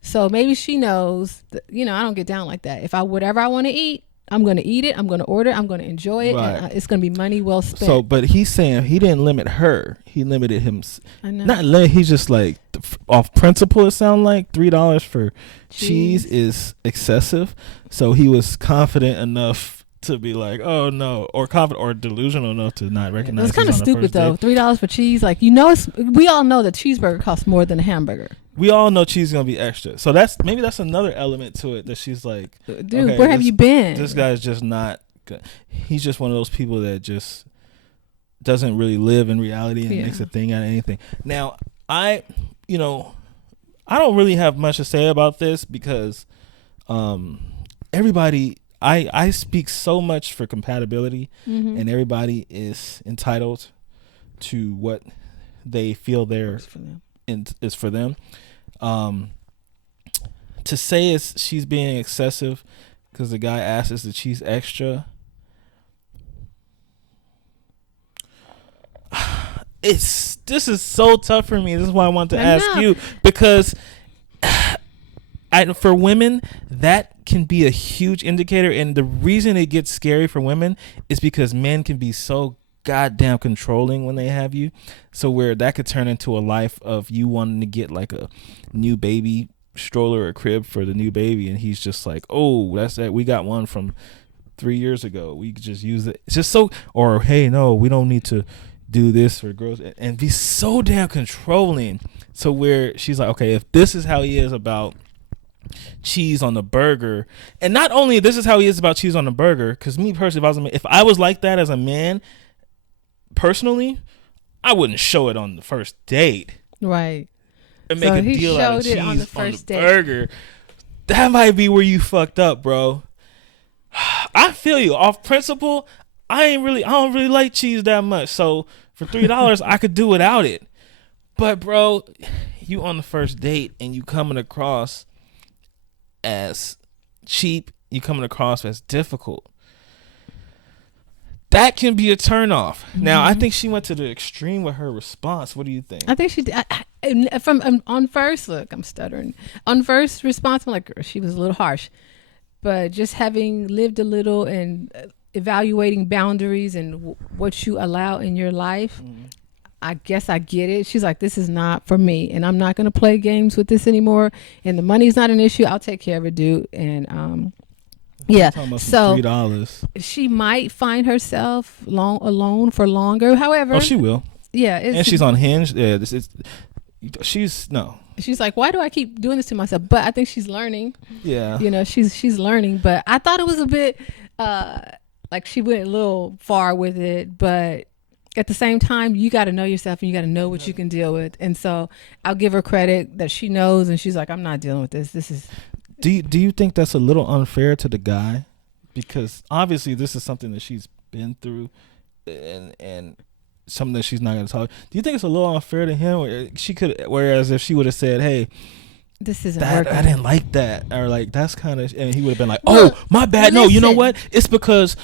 So maybe she knows that, I don't get down like that. If whatever I want to eat, I'm going to eat it. I'm going to order it. I'm going to enjoy it. Right. And it's going to be money well spent. So, but he's saying he didn't limit her. He limited him. I know. He's just like, off principle, it sounds like $3 for cheese is excessive. So he was confident enough to be like, oh no, or confident or delusional enough to not recognize. It's kind of stupid though. $3 for cheese, like we all know that cheeseburger costs more than a hamburger. We all know cheese is gonna be extra, so maybe that's another element to it that she's like, dude, okay, where have you been? This guy's just not good. He's just one of those people that just doesn't really live in reality and makes a thing out of anything. Now, I don't really have much to say about this because everybody. I speak so much for compatibility, and everybody is entitled to what they feel is for them. To say she's being excessive because the guy asks is the cheese extra. This is so tough for me. This is why I want to ask you, because for women that can be a huge indicator, and the reason it gets scary for women is because men can be so goddamn controlling when they have you, so where that could turn into a life of you wanting to get like a new baby stroller or crib for the new baby, and he's just like, oh, that's that, we got one from 3 years ago, we could just use it. It's just so, or hey, no, we don't need to do this for girls, and be so damn controlling, so where she's like, okay, if this is how he is about cheese on the burger, and not only this is how he is about cheese on the burger, because me personally, if I was like that as a man, personally, I wouldn't show it on the first date, right? And make a deal out of cheese on the burger. That might be where you fucked up, bro. I feel you. Off principle, I don't really like cheese that much. So for $3, I could do without it. But bro, you on the first date and you coming across as cheap, you coming across as difficult. That can be a turnoff. Now, I think she went to the extreme with her response. What do you think? I think she did. On first look, I'm stuttering. On first response, I'm like, girl, she was a little harsh. But just having lived a little and evaluating boundaries and what you allow in your life, I guess I get it. She's like, this is not for me, and I'm not going to play games with this anymore. And the money's not an issue. I'll take care of it, dude. And yeah, so $3. she might find herself alone for longer. However, She will. Yeah, and she's on Hinge. Yeah, she's like, why do I keep doing this to myself? But I think she's learning. Yeah, she's learning. But I thought it was a bit like she went a little far with it. But at the same time, you got to know yourself and you got to know what you can deal with. And so I'll give her credit that she knows, and she's like, I'm not dealing with this. This is. Do you think that's a little unfair to the guy? Because obviously this is something that she's been through, and something that she's not going to talk. Do you think it's a little unfair to him? Whereas if she would have said, "Hey, this isn't working. I didn't like that," or like that's kind of, and he would have been like, "Oh, my bad." No, you know what? It's because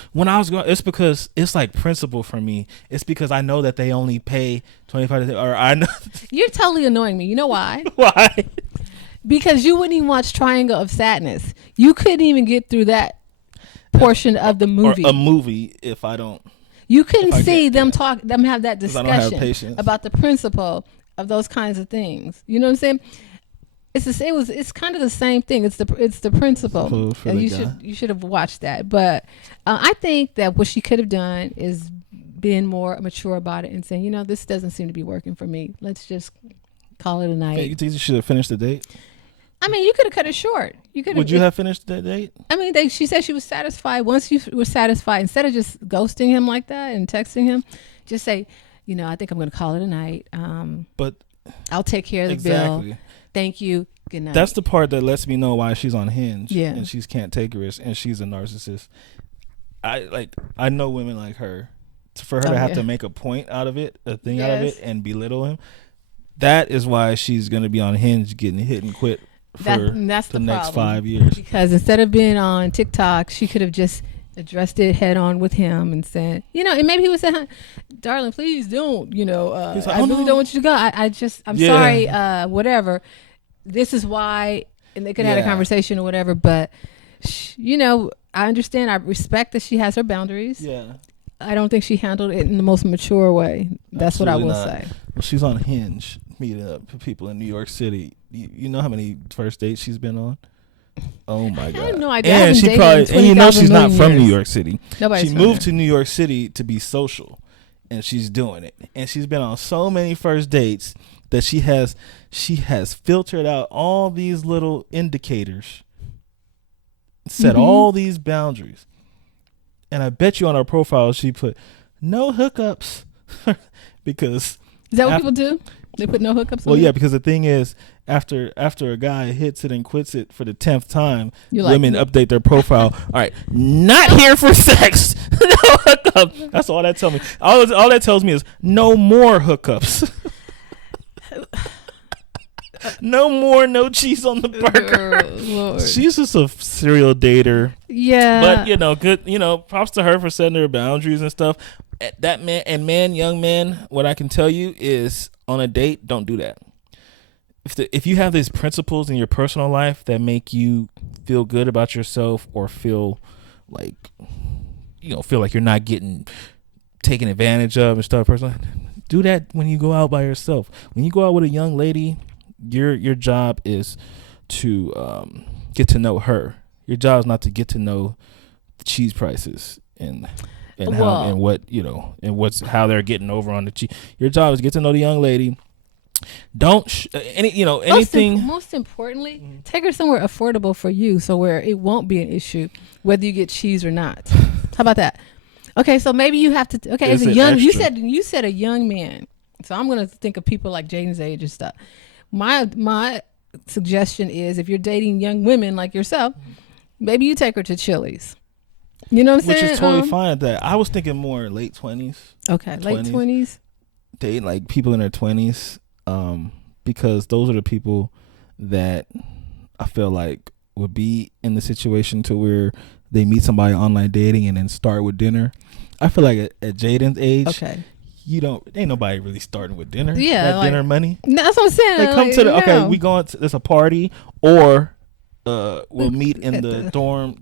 it's like principle for me. It's because I know that they only pay 25, or I know. You're totally annoying me. You know why? Why? Because you wouldn't even watch Triangle of Sadness. You couldn't even get through that portion of the movie. Or a movie, if I don't. You couldn't see them have that discussion have about the principle of those kinds of things. You know what I'm saying? It's kind of the same thing. It's the principle, and you should have watched that. But I think that what she could have done is being more mature about it and saying, this doesn't seem to be working for me. Let's just call it a night. You think you should have finished the date? I mean, you could have cut it short. Would you have finished that date? I mean, she said she was satisfied. Once you were satisfied, instead of just ghosting him like that and texting him, just say, I think I'm going to call it a night. But I'll take care of the bill. Thank you. Good night. That's the part that lets me know why she's on Hinge. Yeah. And she can't take risks, and she's a narcissist. I know women like her. For her to have to make a point out of it, a thing out of it, and belittle him, that is why she's going to be on Hinge getting hit and quit that's the the next problem. 5 years. Because instead of being on TikTok, she could have just addressed it head on with him and said, and maybe he would say, darling, please don't, Like, I really don't want you to go. I'm sorry, whatever. This is why, and they could have had a conversation or whatever, but, I understand. I respect that she has her boundaries. Yeah. I don't think she handled it in the most mature way. That's Absolutely what I will not. say. Well, she's on Hinge, meeting up with people in New York City. You know how many first dates she's been on? Oh my God! I have no idea. And she's not from New York City. She moved to New York City to be social, and she's doing it. And she's been on so many first dates that she has filtered out all these little indicators, set all these boundaries. And I bet you on her profile she put no hookups because is that what people do? They put no hookups. Well, yeah, because the thing is, after a guy hits it and quits it for the 10th time, women update their profile. All right, not here for sex. No hookup. That's all that tells me. All that tells me is no more hookups. No cheese on the burger. Lord. She's just a serial dater. Yeah. But good. Props to her for setting her boundaries and stuff. That young man, what I can tell you is, on a date, don't do that. If you have these principles in your personal life that make you feel good about yourself, or feel like you're not getting taken advantage of and stuff, personally, do that when you go out by yourself. When you go out with a young lady, your job is to get to know her. Your job is not to get to know the cheese prices and how and what how they're getting over on the cheese. Your job is to get to know the young lady. Don't anything. Most importantly, take her somewhere affordable for you, so where it won't be an issue whether you get cheese or not. How about that? Okay, so maybe you have to. Okay, as a young, you said a young man. So I'm gonna think of people like Jaden's age and stuff. My suggestion is, if you're dating young women like yourself, maybe you take her to Chili's. You know what I'm Which saying? is totally fine at that. I was thinking more late 20s. Okay, late 20s. Date like people in their 20s, because those are the people that I feel like would be in the situation to where they meet somebody online dating and then start with dinner. I feel like at Jaden's age, Okay. ain't nobody really starting with dinner. Yeah, that like, dinner money. No, that's what I'm saying. They come like, to the no. okay. We going to there's a party, or we'll meet in the dorm.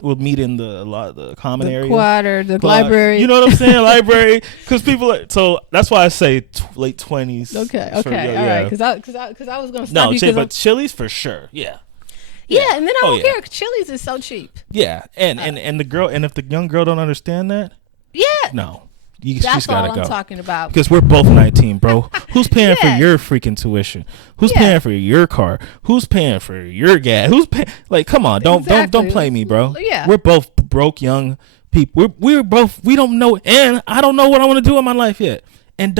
We'll meet in the common area, quad or the library. You know what I'm saying? Library, because people. So that's why I say late 20s. Okay, all right. Because I was gonna stop you. But Chili's for sure. Yeah. Yeah, and then I don't care. Chili's is so cheap. Yeah, and the girl, and if the young girl don't understand that, no. She's That's all gotta I'm go. talking about. Because we're both 19, bro. Who's paying for your freaking tuition? Who's paying for your car? Who's paying for your gas? Who's paying? Like, come on, don't play me, bro. Yeah, we're both broke young people. We don't know, and I don't know what I want to do in my life yet. And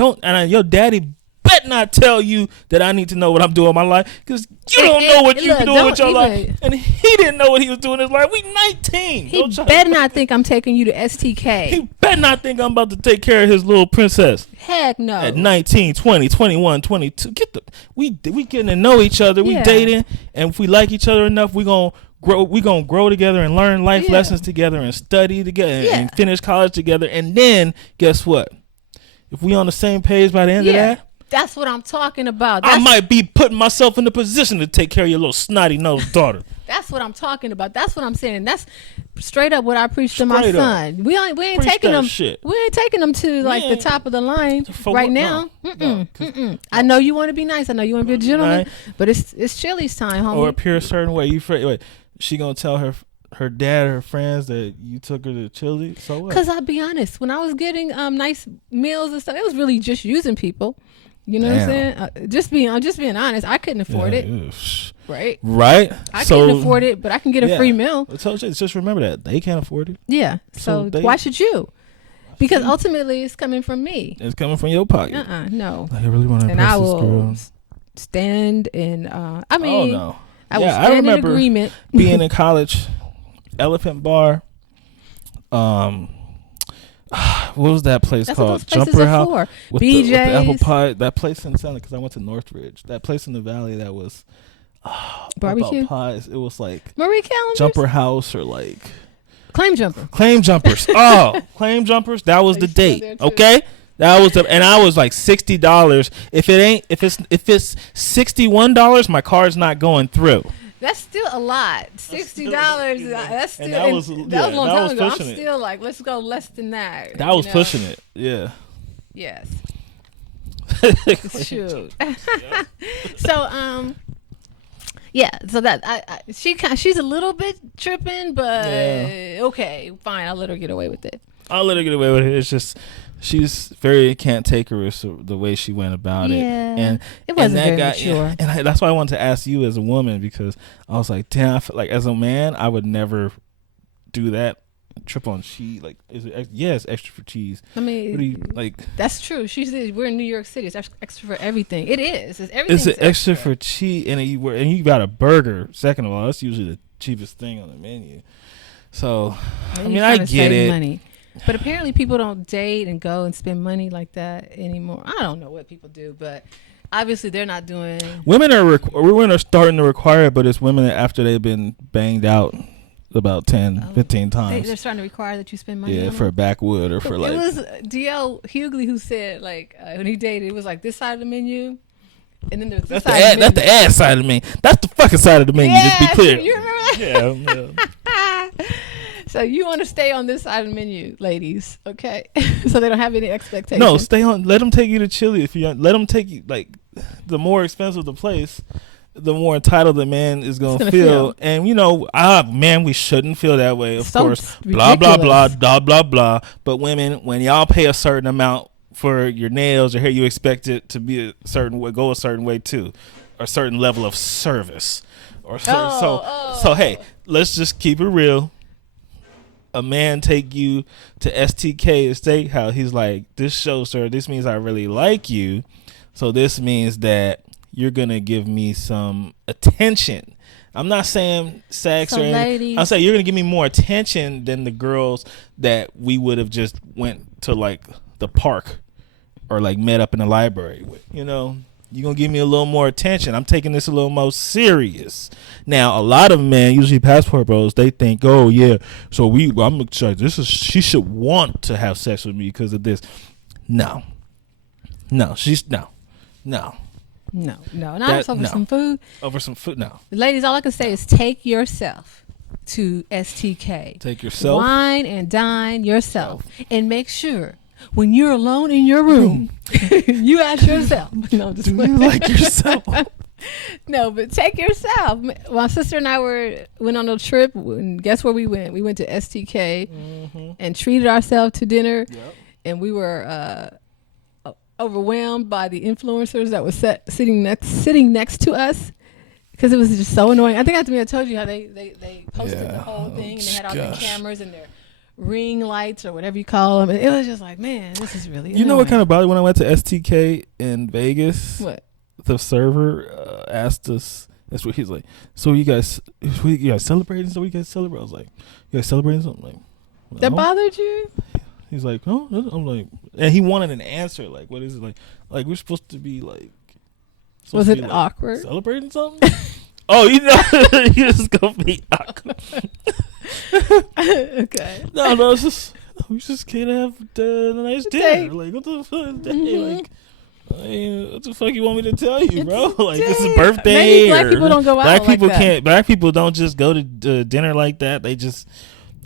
your daddy bet not tell you that I need to know what I'm doing in my life, because you don't know what you're doing with your life, and he didn't know what he was doing in his life. We 19. He better not think I'm taking you to STK. He better not think I'm about to take care of his little princess. Heck no. At 19, 20, 21, 22, we getting to know each other. We dating, and if we like each other enough, we gonna grow together and learn life lessons together and study together and finish college together. And then guess what? If we on the same page by the end of that, that's what I'm talking about. I might be putting myself in the position to take care of your little snotty nosed daughter. That's what I'm talking about. That's what I'm saying. And that's straight up what I preach to my son. We ain't taking them. Shit. We ain't taking them to like the top of the line right now. No, I know you want to be nice. I know you want to be a gentleman, but it's Chili's time, homie. Or appear a certain way. Wait, she gonna tell her dad, her friends that you took her to Chili? So what? Because I'll be honest, when I was getting nice meals and stuff, it was really just using people. You know what I'm saying? Just being honest, I couldn't afford it. Right. I couldn't afford it, but I can get a free meal. Just remember that they can't afford it. Yeah. So why should you? Because ultimately, it's coming from me. It's coming from your pocket. No. I really want to impress this girl. And I will stand in. I will stand in agreement. Being in college, Elephant Bar. What was that place called? Jumper House with BJ's. with the apple pie. That place in Santa, because I went to Northridge. That place in the valley that was barbecue pies. It was like Marie Callender's? Jumper House or like Claim Jumpers. Claim Jumpers. That was the date. Okay, that was and I was like $60. If it's $61, my card's not going through. That's still a lot. $60. That's still. That was a long time ago. I'm still like, let's go less than that. That was pushing it. Yeah. Yes. Shoot. So yeah. So that she's a little bit tripping, but okay, fine. I'll let her get away with it. It's just she's very cantankerous the way she went about it. And it wasn't that very guy, mature. And that's why I wanted to ask you as a woman, because I was like, damn, I feel like as a man, I would never do that. Trip on cheese, like it's extra for cheese. I mean, what do you like? That's true. We're in New York City. It's extra for everything. It is. It's everything. It's extra for cheese, and you got a burger. Second of all, that's usually the cheapest thing on the menu. So I mean, I get it. Money. But apparently people don't date and go and spend money like that anymore. I don't know what people do, but obviously they're not doing. Women are starting to require it, but it's women that after they've been banged out about 15 times. They're starting to require that you spend money. Yeah, for a backwood or for like. It was D.L. Hughley who said like when he dated, it was like this side of the menu. And then there's that's the ass side of the menu. That's the fucking side of the menu. Yeah, just be clear. You remember that? Yeah. So you want to stay on this side of the menu, ladies, okay? So they don't have any expectations. No, stay on. Let them take you to Chili. If you let them take you, like the more expensive the place, the more entitled the man is gonna feel. And man, we shouldn't feel that way. Of course, ridiculous. Blah blah blah blah blah. But women, when y'all pay a certain amount for your nails or hair, you expect it to be a certain way, go a certain way too, or a certain level of service. Or so hey, let's just keep it real. A man take you to STK Steakhouse. He's like, this shows, sir, this means I really like you. So this means that you're going to give me some attention. I'm not saying sex So or anything. ladies, I'm saying you're gonna give me more attention than the girls that we would have just went to like the park or like met up in the library with. You know, you're gonna give me a little more attention. I'm taking this a little more serious. Now, a lot of men, usually passport bros, they think, oh yeah, so I'm excited. She should want to have sex with me because of this. No, no. Not over some food. Over some food, no. Ladies, all I can say is take yourself to STK. Take yourself. Wine and dine yourself. And make sure when you're alone in your room, you ask yourself. No, just do you like yourself? No, but take yourself. My sister and I went on a trip. And guess where we went? We went to STK and treated ourselves to dinner. Yep. And we were overwhelmed by the influencers that was sitting next to us because it was just so annoying. I think I told you how they posted the whole thing and they had all the cameras and their ring lights or whatever you call them. And it was just like, man, this is really annoying. You know what kind of bothered when I went to STK in Vegas? What? The server asked us. That's what he's like. So you guys celebrating? So we guys celebrate? I was like, you guys celebrating something? Like, that bothered you? He's like, oh, I'm like, and he wanted an answer. Like, what is it like? Like we're supposed to be like. Was it awkward? Celebrating something? Oh, you know, you just gonna be awkward. Okay. No, it's just we just can't have a nice dinner. Like, what the fuck? Like, what the fuck you want me to tell you, bro? Like, this is birthday. Maybe black people don't go out black people like that. can't. Black people don't just go to dinner like that. They just.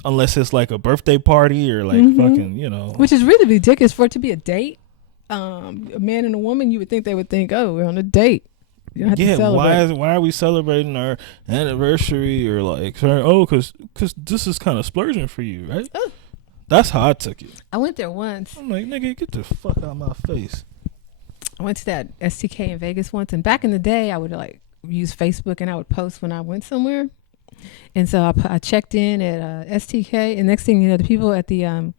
Unless it's like a birthday party or like fucking, you know. Which is really ridiculous for it to be a date. A man and a woman, you would think they would think, oh, we're on a date. You don't have to celebrate. Why are we celebrating our anniversary or like, because this is kind of splurging for you, right? Oh. That's how I took it. I went there once. I'm like, nigga, get the fuck out of my face. I went to that STK in Vegas once, and back in the day, I would like use Facebook and I would post when I went somewhere. And so I checked in at STK, and next thing you know, the people at the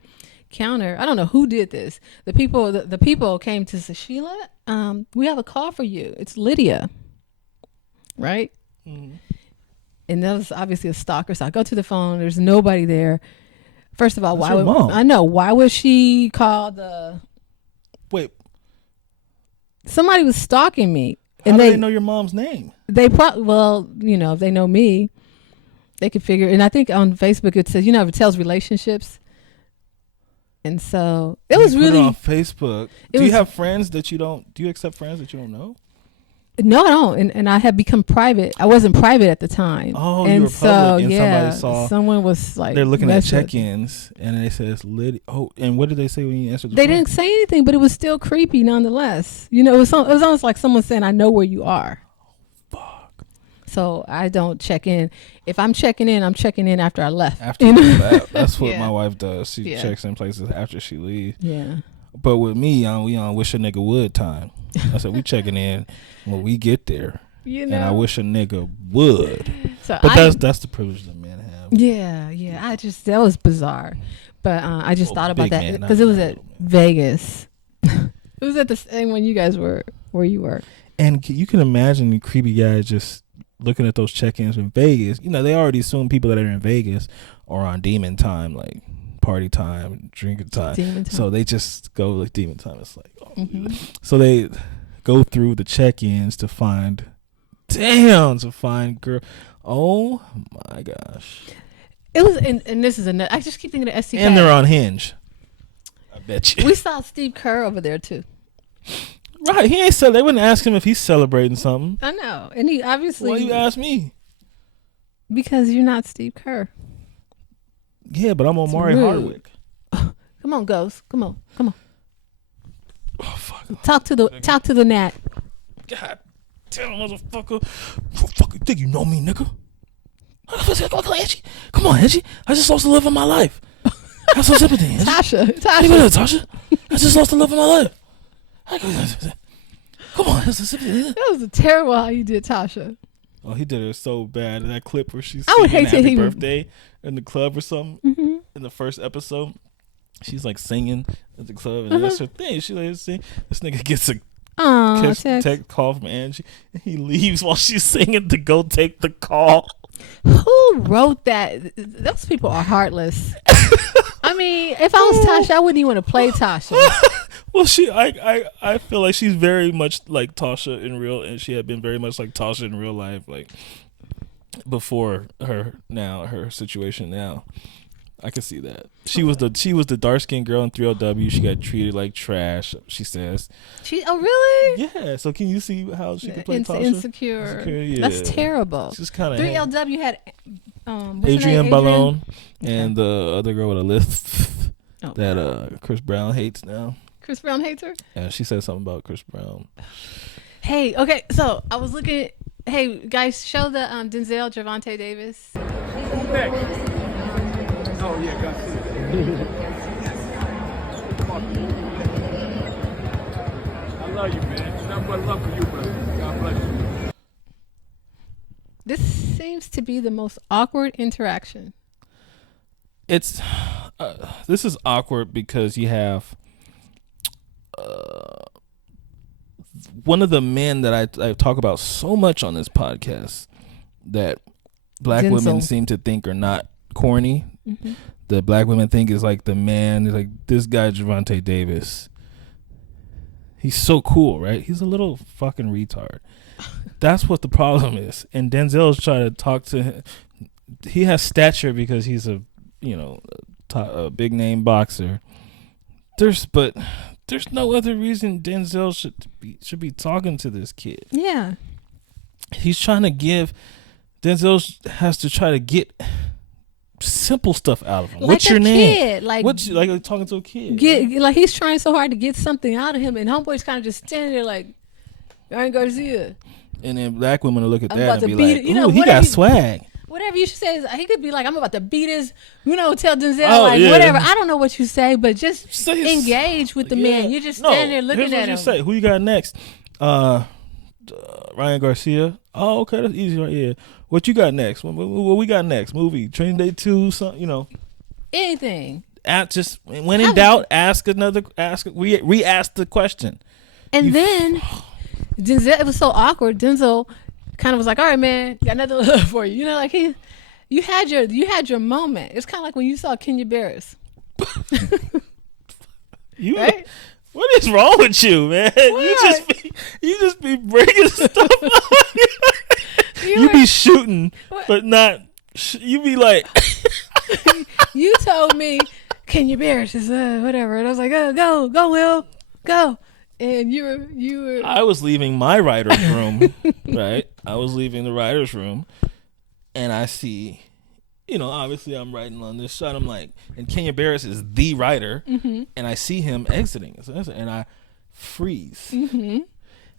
counter, I don't know who did this. The people came to say, Sheila, we have a call for you. It's Lydia, right? Mm-hmm. And that was obviously a stalker. So I go to the phone. There's nobody there. First of all, why would she call the? Wait. Somebody was stalking me. How do they know your mom's name? They if they know me. They could figure, and I think on Facebook it says, it tells relationships, and so it was really on Facebook. Do you have friends that you don't? Do you accept friends that you don't know? No, I don't, and I had become private. I wasn't private at the time. Oh, and you were public, and somebody saw. Someone was like, they're looking at check-ins, and they says Lydia. Oh, and what did they say when you answered the phone? They didn't say anything, but it was still creepy nonetheless. It was almost like someone saying, "I know where you are." So I don't check in. If I'm checking in, I'm checking in after I left. After you left. That's what my wife does. She checks in places after she leaves. Yeah. But with me, we on wish a nigga would time. I said we checking in when we get there. And I wish a nigga would. So but that's the privilege that men have. Yeah. That was bizarre. But I just thought about that because it was at Vegas. It was at the same when you guys were where you were. And you can imagine the creepy guy just looking at those check-ins in Vegas. They already assume people that are in Vegas are on demon time, like party time, drinking time. Demon time. So they just go like demon time. It's like, So they go through the check-ins to find girl. Oh my gosh. It was, and this is I just keep thinking of STK. And they're on Hinge. I bet you. We saw Steve Kerr over there too. Right, he ain't said. They wouldn't ask him if he's celebrating something. I know, and he obviously. Why you ask me? Because you're not Steve Kerr. Yeah, but I'm Omari Hardwick. Come on, Ghost. Come on. Oh fuck! Talk to the gnat. God damn, motherfucker! Fucking think you know me, nigga? Come on, Angie. I just lost the love of my life. Have some sympathy, Angie. Tasha. I just lost the love of my life. Come on, that was terrible how you did Tasha. Oh, he did her so bad. That clip where she's singing Happy Birthday in the club or something in the first episode. She's like singing at the club, and that's her thing. She like sing. This nigga gets a Oh, take call from Angie. He leaves while she's singing to go take the call. Who wrote that? Those people are heartless. I mean, if I was Tasha, I wouldn't even want to play Tasha. Well, I feel like she's very much like Tasha in real, and she had been very much like Tasha in real life, like before her situation now. I could see that. She was the dark skinned girl in 3LW. She got treated like trash, she says. Really? Yeah. So can you see how she could play Tasha? Insecure. Yeah. That's terrible. She's kind of 3LW had Adrienne Ballone and the other girl with a lisp that Chris Brown hates now. Chris Brown hates her? Yeah, she said something about Chris Brown. Hey, okay, so I was looking. Hey, guys, show the Denzel Gervonta Davis. Who's next? Oh, yeah, got to see it. I love you, man. Nothing but love for you, brother. God bless you. This seems to be the most awkward interaction. It's this is awkward because you have one of the men that I talk about so much on this podcast that black women seem to think are not corny. Mm-hmm. The black women think is like the man, like this guy Gervonta Davis. He's so cool, right? He's a little fucking retard. That's what the problem is. And Denzel's trying to talk to him. He has stature because he's a big name boxer. There's no other reason Denzel should be talking to this kid. Yeah. He's trying to give. Denzel has to try to get simple stuff out of him. Like what's your name? Kid, like talking to a kid. Like he's trying so hard to get something out of him, and homeboy's kind of just standing there like, Ryan Garcia. And then black women will look at I'm that and be like, ooh, he got swag. Whatever you should say is, he could be like, I'm about to beat his, tell Denzel, whatever. I don't know what you say, but just engage with the man. You're just standing there looking at him. Say. Who you got next? Ryan Garcia. Oh, okay, that's easy right here. What you got next? What we got next? Movie, Training Day 2, something, Anything. Just when in doubt, ask, re-ask the question. And then Denzel, it was so awkward. Denzel kind of was like, all right, man, got nothing for you. Like you had your moment. It's kind of like when you saw Kenya Barris. Right? What is wrong with you, man? What? You just be bringing stuff up. You be shooting, but not. You be like. You told me Kenya Barris is whatever, and I was like, go, Will, go. And you were. I was leaving my writer's room, right? I was leaving the writer's room, and I see, obviously I'm writing on this shot. I'm like, and Kenya Barris is the writer, mm-hmm. and I see him exiting, and I freeze. Mm-hmm.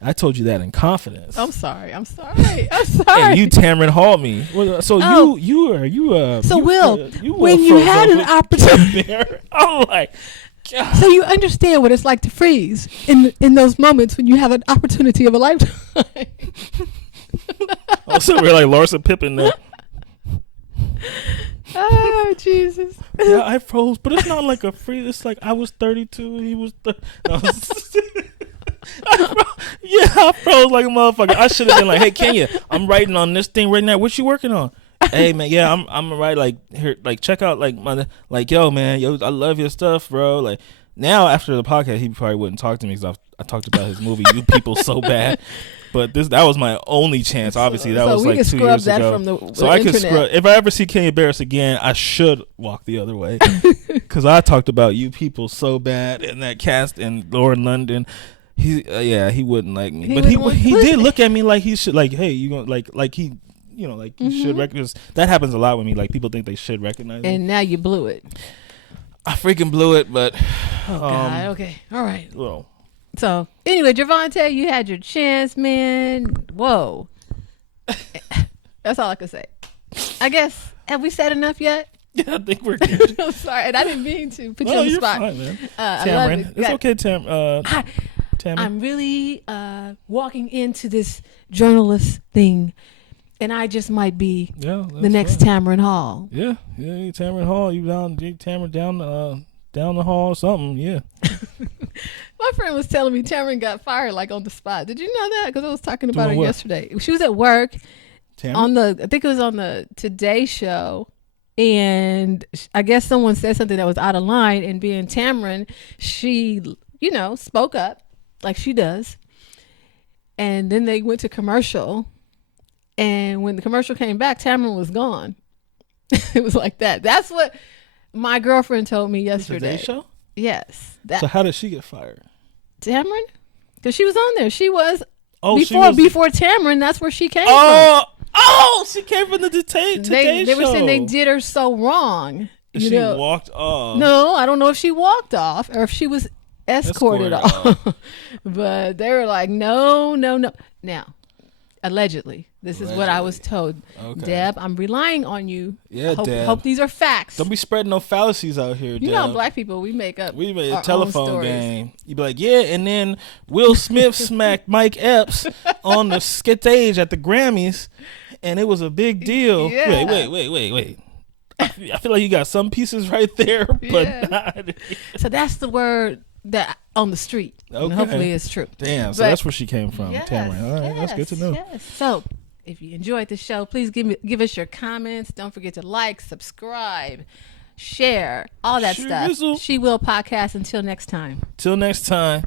I told you that in confidence. I'm sorry. And you Tamron Hall me. So you. So Will, when you had an opportunity, I'm like. God. So you understand what it's like to freeze in those moments when you have an opportunity of a lifetime. Also, we're like Larsa Pippen there. Oh, Jesus. Yeah, I froze, but it's not like a freeze. It's like I was 32, he was 30. I froze like a motherfucker. I should have been like, hey, Kenya, I'm writing on this thing right now. What you working on? Hey man, yeah, I'm right. Like here, like check out yo man, I love your stuff, bro. Like now after the podcast, he probably wouldn't talk to me because I talked about his movie You People So Bad. But that was my only chance. Obviously, that was like 2 years ago. From the so I internet. could scrub. If I ever see Kenya Barris again, I should walk the other way because I talked about You People So Bad and that cast and Lord London. He wouldn't like me, but he did look at me like he should. Like, hey, you gonna like he. You should recognize. That happens a lot with me. Like people think they should recognize me. And now you blew it. I freaking blew it, but God. Okay, all right. Well, so anyway, Gervonta, you had your chance, man. Whoa. That's all I can say. I guess have we said enough yet? Yeah, I think we're good. I'm sorry, and I didn't mean to put you on the spot. Fine, man. I love it. It's okay, Tam. I'm really walking into this journalist thing. And I just might be the next Tamron Hall. Yeah, Tamron Hall. You Tamron down the hall or something. Yeah. My friend was telling me Tamron got fired like on the spot. Did you know that? Because I was talking about Doing her what? yesterday. She was at work Tamron? I think it was on the Today Show. And I guess someone said something that was out of line. And being Tamron, she, spoke up like she does. And then they went to commercial. And when the commercial came back, Tamron was gone. It was like that. That's what my girlfriend told me yesterday. Today Show? Yes. So how did she get fired? Tamron? Because she was on there. She was before Tamron. That's where she came from. Oh, she came from the Today They Show. were saying they did her so wrong. She walked off. No, I don't know if she walked off or if she was escorted off. But they were like, no. Now, allegedly, this is what I was told. Okay. Deb, I'm relying on you. Yeah, Deb. Hope these are facts. Don't be spreading no fallacies out here, Deb. You know, black people, we make up. We made our a telephone own stories. game. You be like, yeah, and then Will Smith smacked Mike Epps on the stage at the Grammys, and it was a big deal. Yeah. Wait. I feel like you got some pieces right there, but not. So that's the word that on the street. Okay. And hopefully it's true. Damn, so that's where she came from, Tamron. All right, that's good to know. Yes. So if you enjoyed the show, please give us your comments. Don't forget to like, subscribe, share, all that stuff. Shizzle. She Will Podcast. Until next time. Till next time.